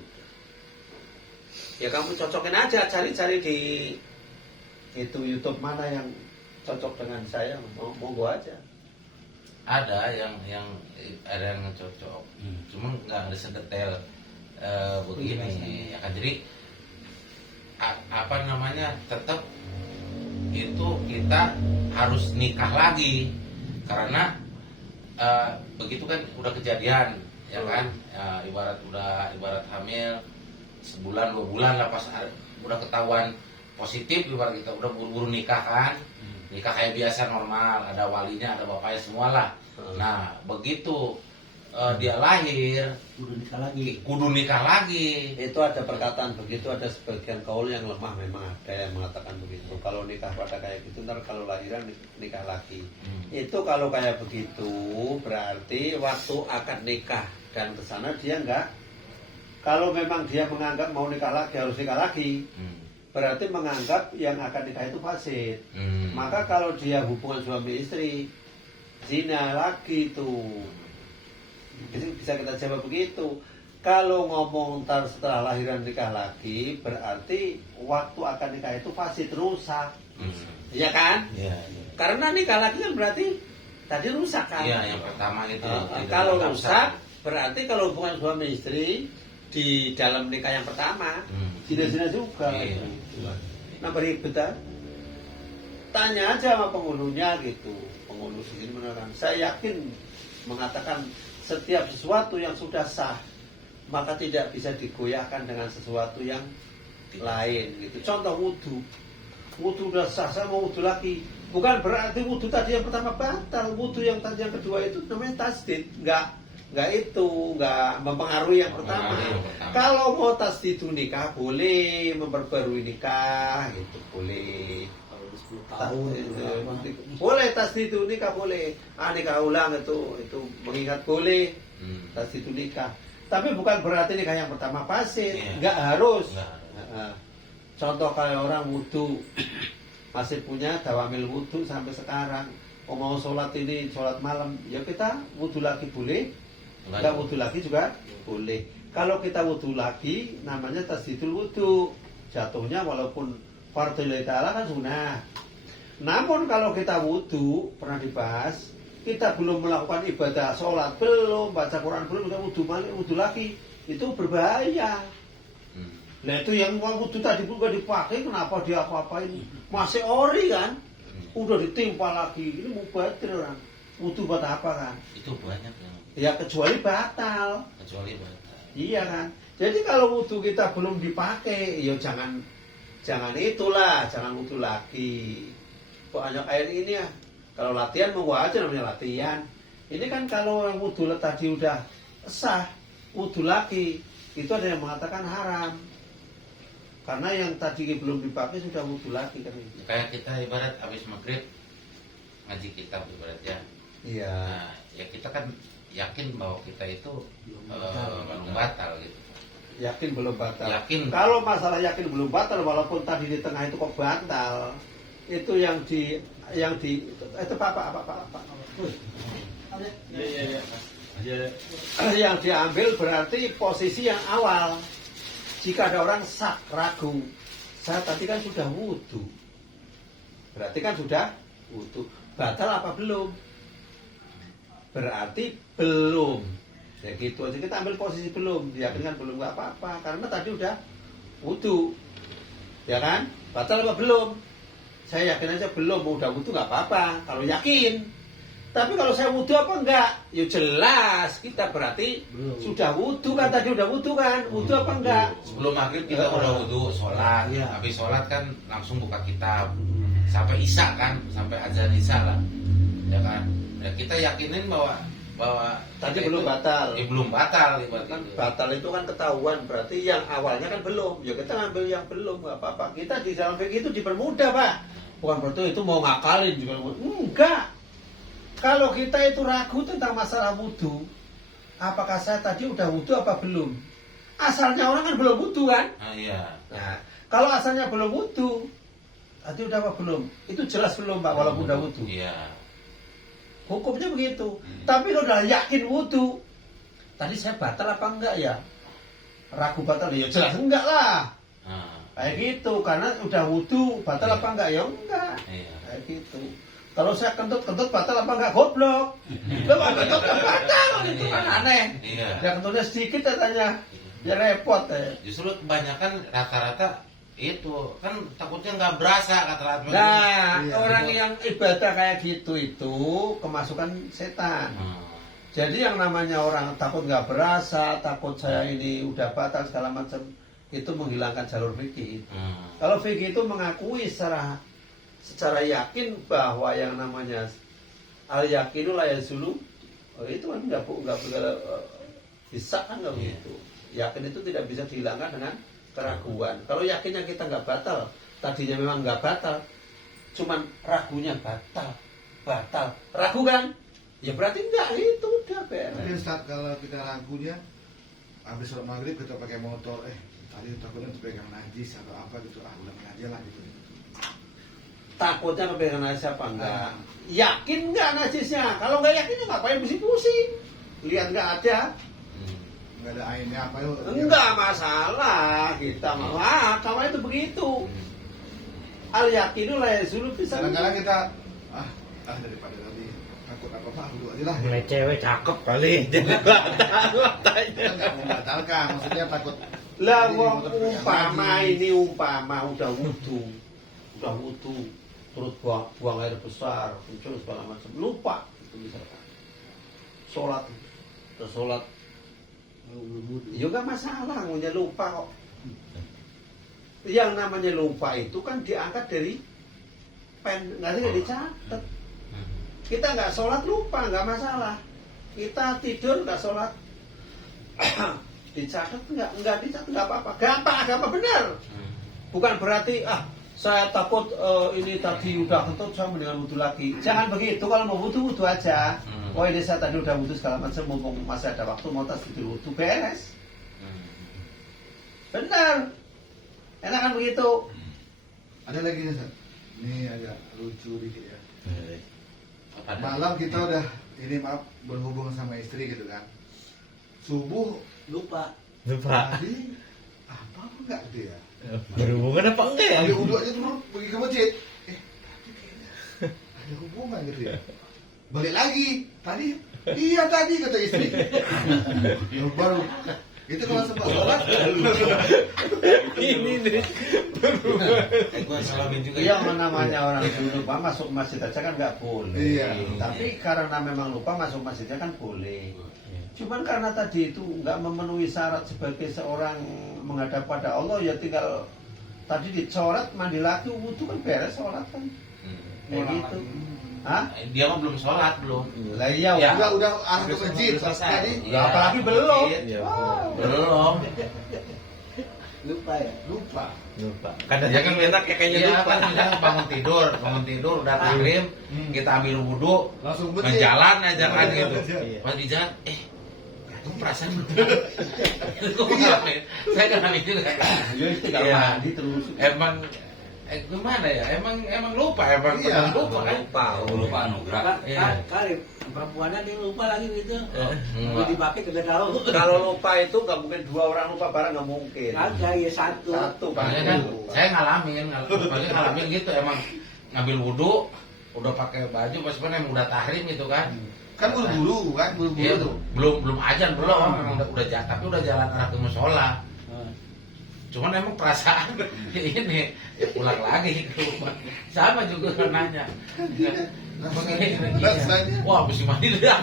Ya kamu cocokin aja cari-cari di itu YouTube mana yang cocok dengan saya monggo aja. Ada yang ada yang cocok, cuma nggak sedetail begini ya kan. Jadi apa namanya, tetap itu kita harus nikah lagi karena begitu kan udah kejadian ya kan. Ibarat hamil sebulan 2 bulan lah, pas udah ketahuan positif, ibarat kita udah buru-buru nikah kan. Nikah kayak biasa normal, ada walinya, ada bapaknya semua lah. Nah begitu dia lahir kudu nikah lagi. Itu ada perkataan begitu, ada sebagian kaul yang lemah memang ada yang mengatakan begitu. Kalau nikah pada kayak gitu ntar kalau lahiran nikah lagi. Itu kalau kayak begitu berarti waktu akad nikah dan kesana dia enggak. Kalau memang dia menganggap mau nikah lagi harus nikah lagi. Berarti menganggap yang akan nikah itu fasid. Maka kalau dia hubungan suami istri zina lagi tuh. Jadi bisa kita jawab begitu. Kalau ngomong ntar setelah lahiran nikah lagi, berarti waktu akan nikah itu fasid, rusak. Iya kan? Iya. Karena nikah lagi kan berarti tadi rusak kan? Iya, yang pertama itu. Kalau rusak, berarti kalau hubungan suami istri di dalam nikah yang pertama, zina-zina juga. Iya. Nah beribet kan? Tanya aja sama penghulunya gitu. Penghulu sini menerangkan. Saya yakin mengatakan setiap sesuatu yang sudah sah maka tidak bisa digoyahkan dengan sesuatu yang lain gitu. Contoh wudhu. wudhu udah sah, saya mau wudhu lagi. Bukan berarti wudhu tadi yang pertama batal. Wudhu yang tadi yang kedua itu namanya tasdid, nggak mempengaruhi yang pertama. Kalau mau tasdid nikah boleh, memperbarui nikah itu boleh. Kalau udah 10 tahun Boleh tasdid nikah boleh. Nikah ulang itu mengingat boleh. Tasdid nikah. Tapi bukan berarti nikah yang pertama fasid, nggak harus. Contoh kayak orang wudhu masih punya dawamil wudhu sampai sekarang. Mau sholat ini sholat malam, ya kita wudhu lagi boleh. Nggak wudhu lagi juga boleh. Kalau kita wudhu lagi, namanya tasdidul wudhu. Jatuhnya walaupun fardhu lillahi ta'ala kan sunnah. Namun kalau kita wudhu, pernah dibahas, kita belum melakukan ibadah sholat, belum baca Quran, belum kita wudhu lagi, itu berbahaya. Nah itu yang uang wudhu tadi juga dipakai, kenapa dia apa-apain? Masih ori kan? Udah ditimpa lagi, ini mubadir orang. Wudhu buat apa kan? Itu banyak yang Ya kecuali batal. Iya kan? Jadi kalau wudhu kita belum dipakai, ya jangan jangan wudhu lagi. Banyak air ini ya. Kalau latihan mau aja namanya latihan. Ini kan kalau yang wudhu tadi udah sah, wudhu lagi, itu ada yang mengatakan haram. Karena yang tadi belum dipakai sudah wudhu lagi kan itu. kayak kita ibarat habis maghrib ngaji kitab ibaratnya. Iya. Nah, ya kita kan yakin bahwa kita itu belum batal gitu. Yakin belum batal. Yakin. Kalau masalah yakin belum batal, walaupun tadi di tengah itu kok batal, itu yang di itu pak. Iya. Yang diambil berarti posisi yang awal. Jika ada orang sak ragu, saya tadi kan sudah wudhu, berarti kan sudah wudhu. Batal apa belum? Berarti belum. Ya gitu aja, kita ambil posisi belum. Diyakinkan belum, nggak apa-apa, karena tadi udah wudhu, ya kan? Batal apa belum? Saya yakin aja belum. Mau udah wudhu nggak apa-apa kalau yakin. Tapi kalau saya wudhu apa enggak? Ya jelas kita berarti sudah wudhu kan, tadi udah wudhu kan? Wudhu apa enggak? Sebelum maghrib kita udah wudhu, sholat. Iya. Habis sholat kan langsung buka kitab. Sampai isya kan, sampai azan isya lah. Ya kan? Ya kita yakinin bahwa Tadi kita belum itu- batal. belum batal ibarat Kan itu. batal itu kan ketahuan, berarti yang awalnya kan belum. Ya kita ngambil yang belum, nggak apa-apa. Kita di dalam fikih itu dipermudah, Pak. Bukan berarti itu mau ngakalin juga. Enggak. Kalau kita itu ragu tentang masalah wudhu, apakah saya tadi udah wudhu apa belum? Asalnya orang kan belum wudhu kan? Iya. Nah, kalau asalnya belum wudhu, tadi udah apa belum? Itu jelas belum, Pak, walaupun udah wudhu. Iya. Hukumnya begitu. Tapi kalau udah yakin wudhu, tadi saya batal apa enggak ya? Ragu batal, ya jelas enggak lah. Nah, Kayak gitu, karena udah wudhu, batal Iya. apa enggak? Ya enggak. iya. Kayak gitu. Kalau saya kentut batal apa enggak? Goblok. Lo mau kentut enggak batal, itu kan aneh. Iya. Ya kentutnya sedikit katanya, ya repot ya. Justru kebanyakan rata-rata itu kan takutnya nggak berasa kata-kata. Nah, Iya, orang betul. yang ibadah kayak gitu itu kemasukan setan. Jadi yang namanya orang takut nggak berasa, takut saya ini udah batal segala macam, itu menghilangkan jalur fikih. Kalau fikih itu mengakui secara yakin bahwa yang namanya al yakinu la yazulu, itu kan nggak bisa kan nggak Iya. begitu. Yakin itu tidak bisa dihilangkan dengan keraguan. Kalau yakinnya kita nggak batal, tadinya memang nggak batal, cuman ragunya batal, ragu kan? Ya berarti enggak, itu udah Tapi beres. Ustaz, kalau kita ragunya habis sholat maghrib kita pakai motor, tadi takutnya dipegang najis atau apa gitu, ulang aja lah gitu. Takutnya pepegang najis apa enggak? Yakin enggak najisnya? Kalau enggak yakin ya ngapain pusing-pusing? Lihat enggak ada? Nggak ada airnya apa yuk? Enggak masalah kita mau. Kamu itu begitu. Al yakinu la yazulu bisa. Kadang-kadang kita daripada tadi takut apa dulu aja lah. Mulai cewek cakep kali. Jadi batal matanya. Kita nggak membatalkan, maksudnya takut. Lah Jadi wong motor pegang umpama najis. ini udah wudhu, terus buang air besar, muncul segala macam, lupa itu misalkan. Sholat, ya nggak masalah, ngunya lupa kok. yang namanya lupa itu kan diangkat dari pen, nggak dicatat. Kita nggak sholat lupa nggak masalah. Kita tidur nggak sholat dicatat nggak dicatat nggak apa-apa. Gampang benar. Bukan berarti saya takut ini tadi udah kentut saya mendingan wudhu lagi. Jangan begitu. Kalau mau wudhu aja. Oh ini saya tadi udah wudhu segala macam, mumpung masih ada waktu mau tas tidur wudhu beres. Benar. Enak kan begitu. Ada lagi nih, Ustaz. Ini agak lucu dikit ya. Apa Malam kita udah ini berhubung sama istri gitu kan. Subuh Lupa. tadi apa enggak dia? Berhubungan apa enggak ya? Dia wudhu aja terus pergi ke masjid. Tadi kayaknya ada hubungan gitu ya. Balik lagi. Tadi kata istri. Ya, baru itu kalau sempat sholat Ini nih. Gue ngalamin juga. Yang namanya orang lupa masuk masjid aja kan nggak boleh. Iya. Tapi karena memang lupa masuk masjidnya kan boleh. Cuman karena tadi itu nggak memenuhi syarat sebagai seorang menghadap pada Allah, ya tinggal tadi dicoret, mandi lagi, wudhu kan beres sholat kan. Kayak gitu. Hah? Dia mah belum sholat belum. Lah iya, Ya. udah arah ke masjid pas tadi Iya. apalagi belum. Iya, Wow. Belum. Lupa ya. lupa. Lupa. Kadang kan enak ya kayaknya Iya, lupa. kan misalnya bangun tidur udah takrim, kita ambil wudhu, Langsung masjid. menjalan aja kan gitu. Iya. Pas di jalan, itu perasaan itu ngalamin. Saya ngalamin juga. Ya itu nggak Iya. mandi terus. Emang gimana ya? Emang lupa Iya. benar lupa kan? Lupa anugerah. Iya. Kali perempuannya dia lupa lagi gitu. Hmm. Mau dipakai kagak tahu. Kalau lupa itu nggak mungkin dua orang lupa bareng, nggak mungkin. Kagak ya satu. Satu Makanya kan saya ngalamin gitu emang ngambil wudhu udah pakai baju pas emang udah tahrim gitu kan. Kan buru-buru kan, Iya, buru-buru. belum ajan belum tapi udah jalan arah ke musola. Cuman emang perasaan ini ya pulang lagi ke rumah. Sama juga nanya. Rasanya. Wah, mesti mandi dah.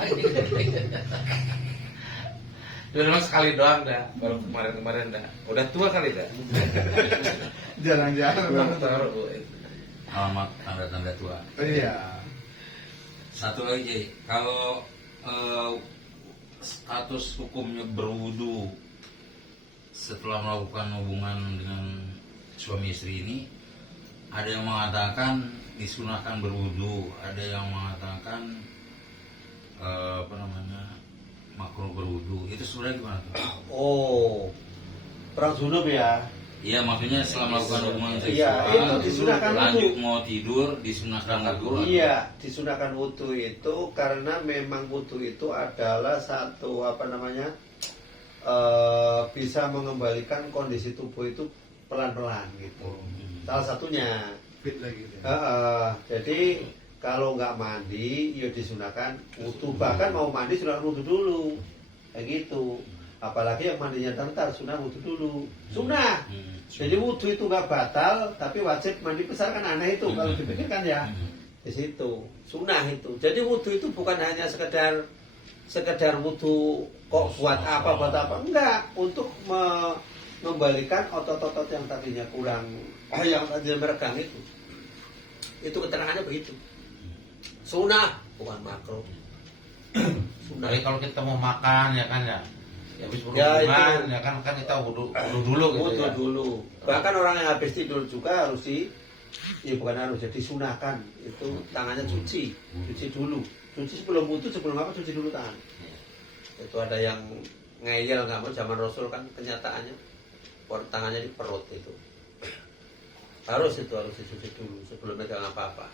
Udah memang sekali doang dah. Baru kemarin dah. Udah tua kali dah. Jarang-jarang. Alamat tanda-tanda tua. Iya. Satu lagi, Jay. Kalau status hukumnya berwudu setelah melakukan hubungan dengan suami istri ini, ada yang mengatakan disunahkan berwudu, ada yang mengatakan makruh berwudu. Itu sebenarnya gimana tuh? Oh, perang junub ya. Iya, maksudnya setelah melakukan hubungan Iya, seksual, itu disunahkan lanjut wudu. mau tidur, disunahkan wudu. atau- Iya, disunahkan wudhu itu karena memang wudhu itu adalah satu bisa mengembalikan kondisi tubuh itu pelan-pelan gitu. Salah satunya. Fit lagi. gitu. Jadi kalau nggak mandi, ya disunahkan wudhu. Bahkan mau mandi sunahkan wudhu dulu, kayak gitu. Apalagi yang mandinya ntar sunah wudhu dulu. Sunah. Jadi wudhu itu nggak batal, tapi wajib mandi besar kan aneh itu kalau dipikirkan ya. Di situ sunah itu. Jadi wudhu itu bukan hanya sekedar wudhu kok buat apa enggak, untuk mengembalikan otot-otot yang tadinya kurang, yang tadinya meregang itu keterangannya begitu. Sunnah bukan makruh. Sunnah. Tapi kalau kita mau makan ya kan ya habis Ya, berhubungan itu. ya kan kita wudhu dulu gitu Wudhu ya. dulu. Bahkan orang yang habis tidur juga harus bukan harus, jadi sunahkan itu tangannya cuci dulu. Cuci sebelum wudhu, sebelum apa cuci dulu tangan. Itu ada yang ngeyel nggak mau, zaman Rasul kan kenyataannya tangannya di perut itu. Harus dicuci dulu sebelum megang apa-apa.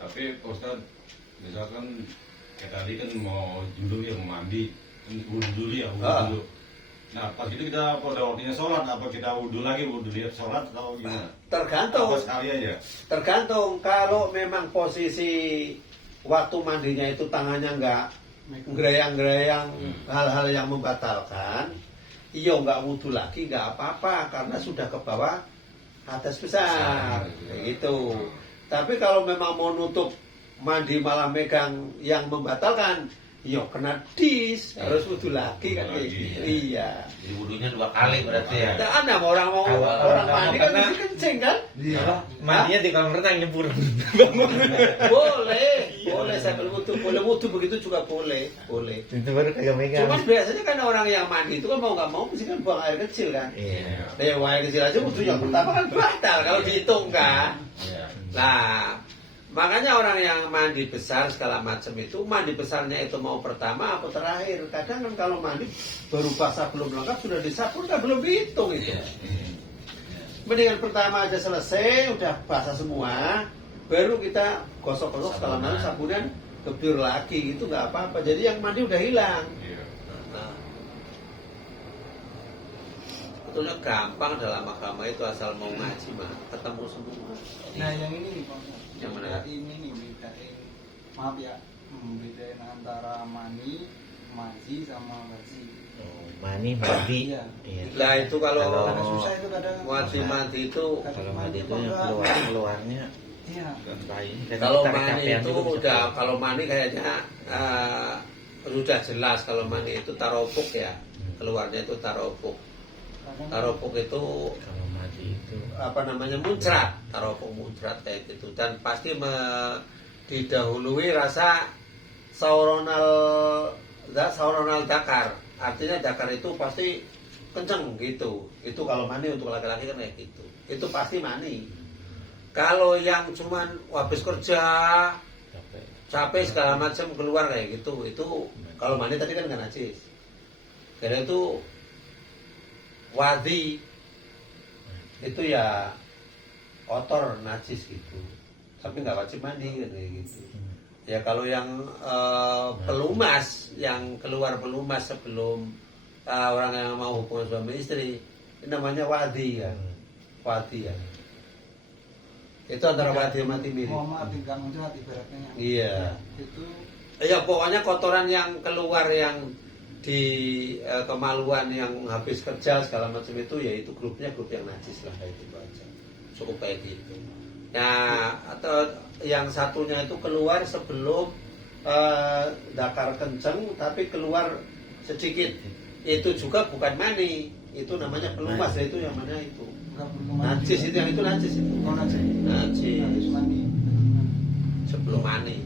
Tapi Pak Ustadz, misalkan kayak tadi kan mau dulu ya mau mandi, wudhu dulu ya, wudhu dulu. Nah pas itu kita pada waktunya sholat, apa kita wudhu lagi, wudhu lihat sholat atau gimana? Tergantung. Apa sekali aja? Tergantung. Kalau memang posisi waktu mandinya itu tangannya nggak gerayang-gerayang hal-hal yang membatalkan, iya nggak wudhu lagi nggak apa-apa karena sudah ke bawah atas besar kayak gitu. Tapi kalau memang mau nutup mandi malah megang yang membatalkan, Yo kena dis, harus wudhu lagi kan kayak Lagi, gitu. ya. Iya. Jadi wudhunya 2 kali berarti ya. Nah, ada orang mau Kalau orang orang mandi mau kan kena- mesti kencing kan? Iya. Mandinya di kolam renang nyebur. Boleh, boleh sambil wudhu, boleh wudhu begitu juga boleh, boleh. Itu baru kagak megang. Cuman biasanya kan orang yang mandi itu kan mau nggak mau mesti kan buang air kecil kan. Iya. Nah, yang buang air kecil aja wudhu yang pertama kan batal kalau dihitung kan. Iya. Nah, makanya orang yang mandi besar segala macam itu mandi besarnya itu mau pertama atau terakhir. Kadang kan kalau mandi baru basah belum lengkap sudah disapu kan belum dihitung itu. Iya. Mendingan pertama aja selesai udah basah semua, baru kita gosok-gosok segala macam sabunan gebur lagi gitu nggak apa-apa. Jadi yang mandi udah hilang. Iya. Nah, sebetulnya gampang dalam agama itu asal mau ngaji mah ketemu semua. Nah yang ini nih Bang, Yang mana? bedain ini bedain, maaf ya, bedain antara mani, mazi sama wazi. Oh, mani mandi. Iya. Iya. Lah itu kalau Kadang susah itu kadang. wajib mandi itu Kalau mandi itu yang keluarnya Iya. bayi. kalau mani itu udah kalau mani kayaknya sudah jelas kalau mani itu taropuk ya, keluarnya itu taropuk. Kadang Taropuk itu kalau mandi itu apa namanya muncrat, taropuk muncrat kayak gitu dan pasti didahului rasa sauronal dakar, artinya dakar itu pasti kenceng gitu. Itu kalau mani untuk laki-laki kan kayak gitu, itu pasti mani. Kalau yang cuman habis kerja capek. capek segala macam keluar kayak gitu, itu kalau mani tadi kan nggak najis, karena itu wadi itu ya kotor najis gitu, tapi nggak wajib mandi kan kayak gitu. Ya kalau yang pelumas, yang keluar pelumas sebelum orang yang mau hubungan suami istri, ini namanya wadi ya, wadi ya. Itu antara wadi sama timir. mohon maaf tinggal muncrat ibaratnya. Iya. Itu Ya pokoknya kotoran yang keluar yang di kemaluan yang habis kerja segala macam itu ya itu grupnya grup yang najis lah kayak gitu aja. Cukup kayak gitu. Nah, atau yang satunya itu keluar sebelum dakar kenceng tapi keluar sedikit. Itu juga bukan mani, itu namanya pelumas ya, itu yang mana itu. nggak perlu mandi Najis juga. itu yang itu najis itu. Oh najis. Najis. Habis mandi. Sebelum mani.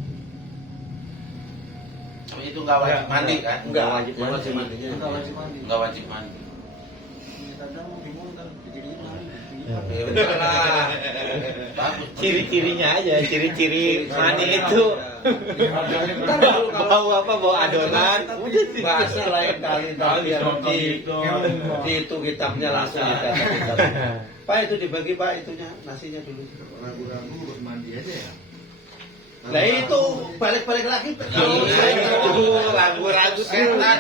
Tapi itu nggak wajib mandi kan? Enggak wajib mandi. wajib mandinya. Nggak wajib mandi. Nggak wajib mandi. Ini kadang bingung kan jadi mandi. Ya udahlah. Bagus. Ciri-cirinya aja, ciri-ciri mani itu Ntar dulu kalau bau apa, bau adonan. Udah sih. bahasa lain kali ntar biar di itu kitabnya langsung kita. Pak itu dibagi Pak itunya nasinya dulu. Ragu-ragu buat mandi aja ya. Lah itu balik-balik lagi. Itu ragu-ragu setan.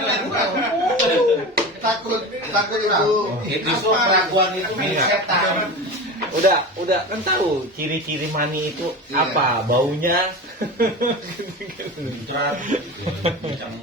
Takut itu. Itu semua keraguan itu milik setan. Udah kan tahu ciri-ciri mani itu Iya. apa, baunya. Muncrat, kencang.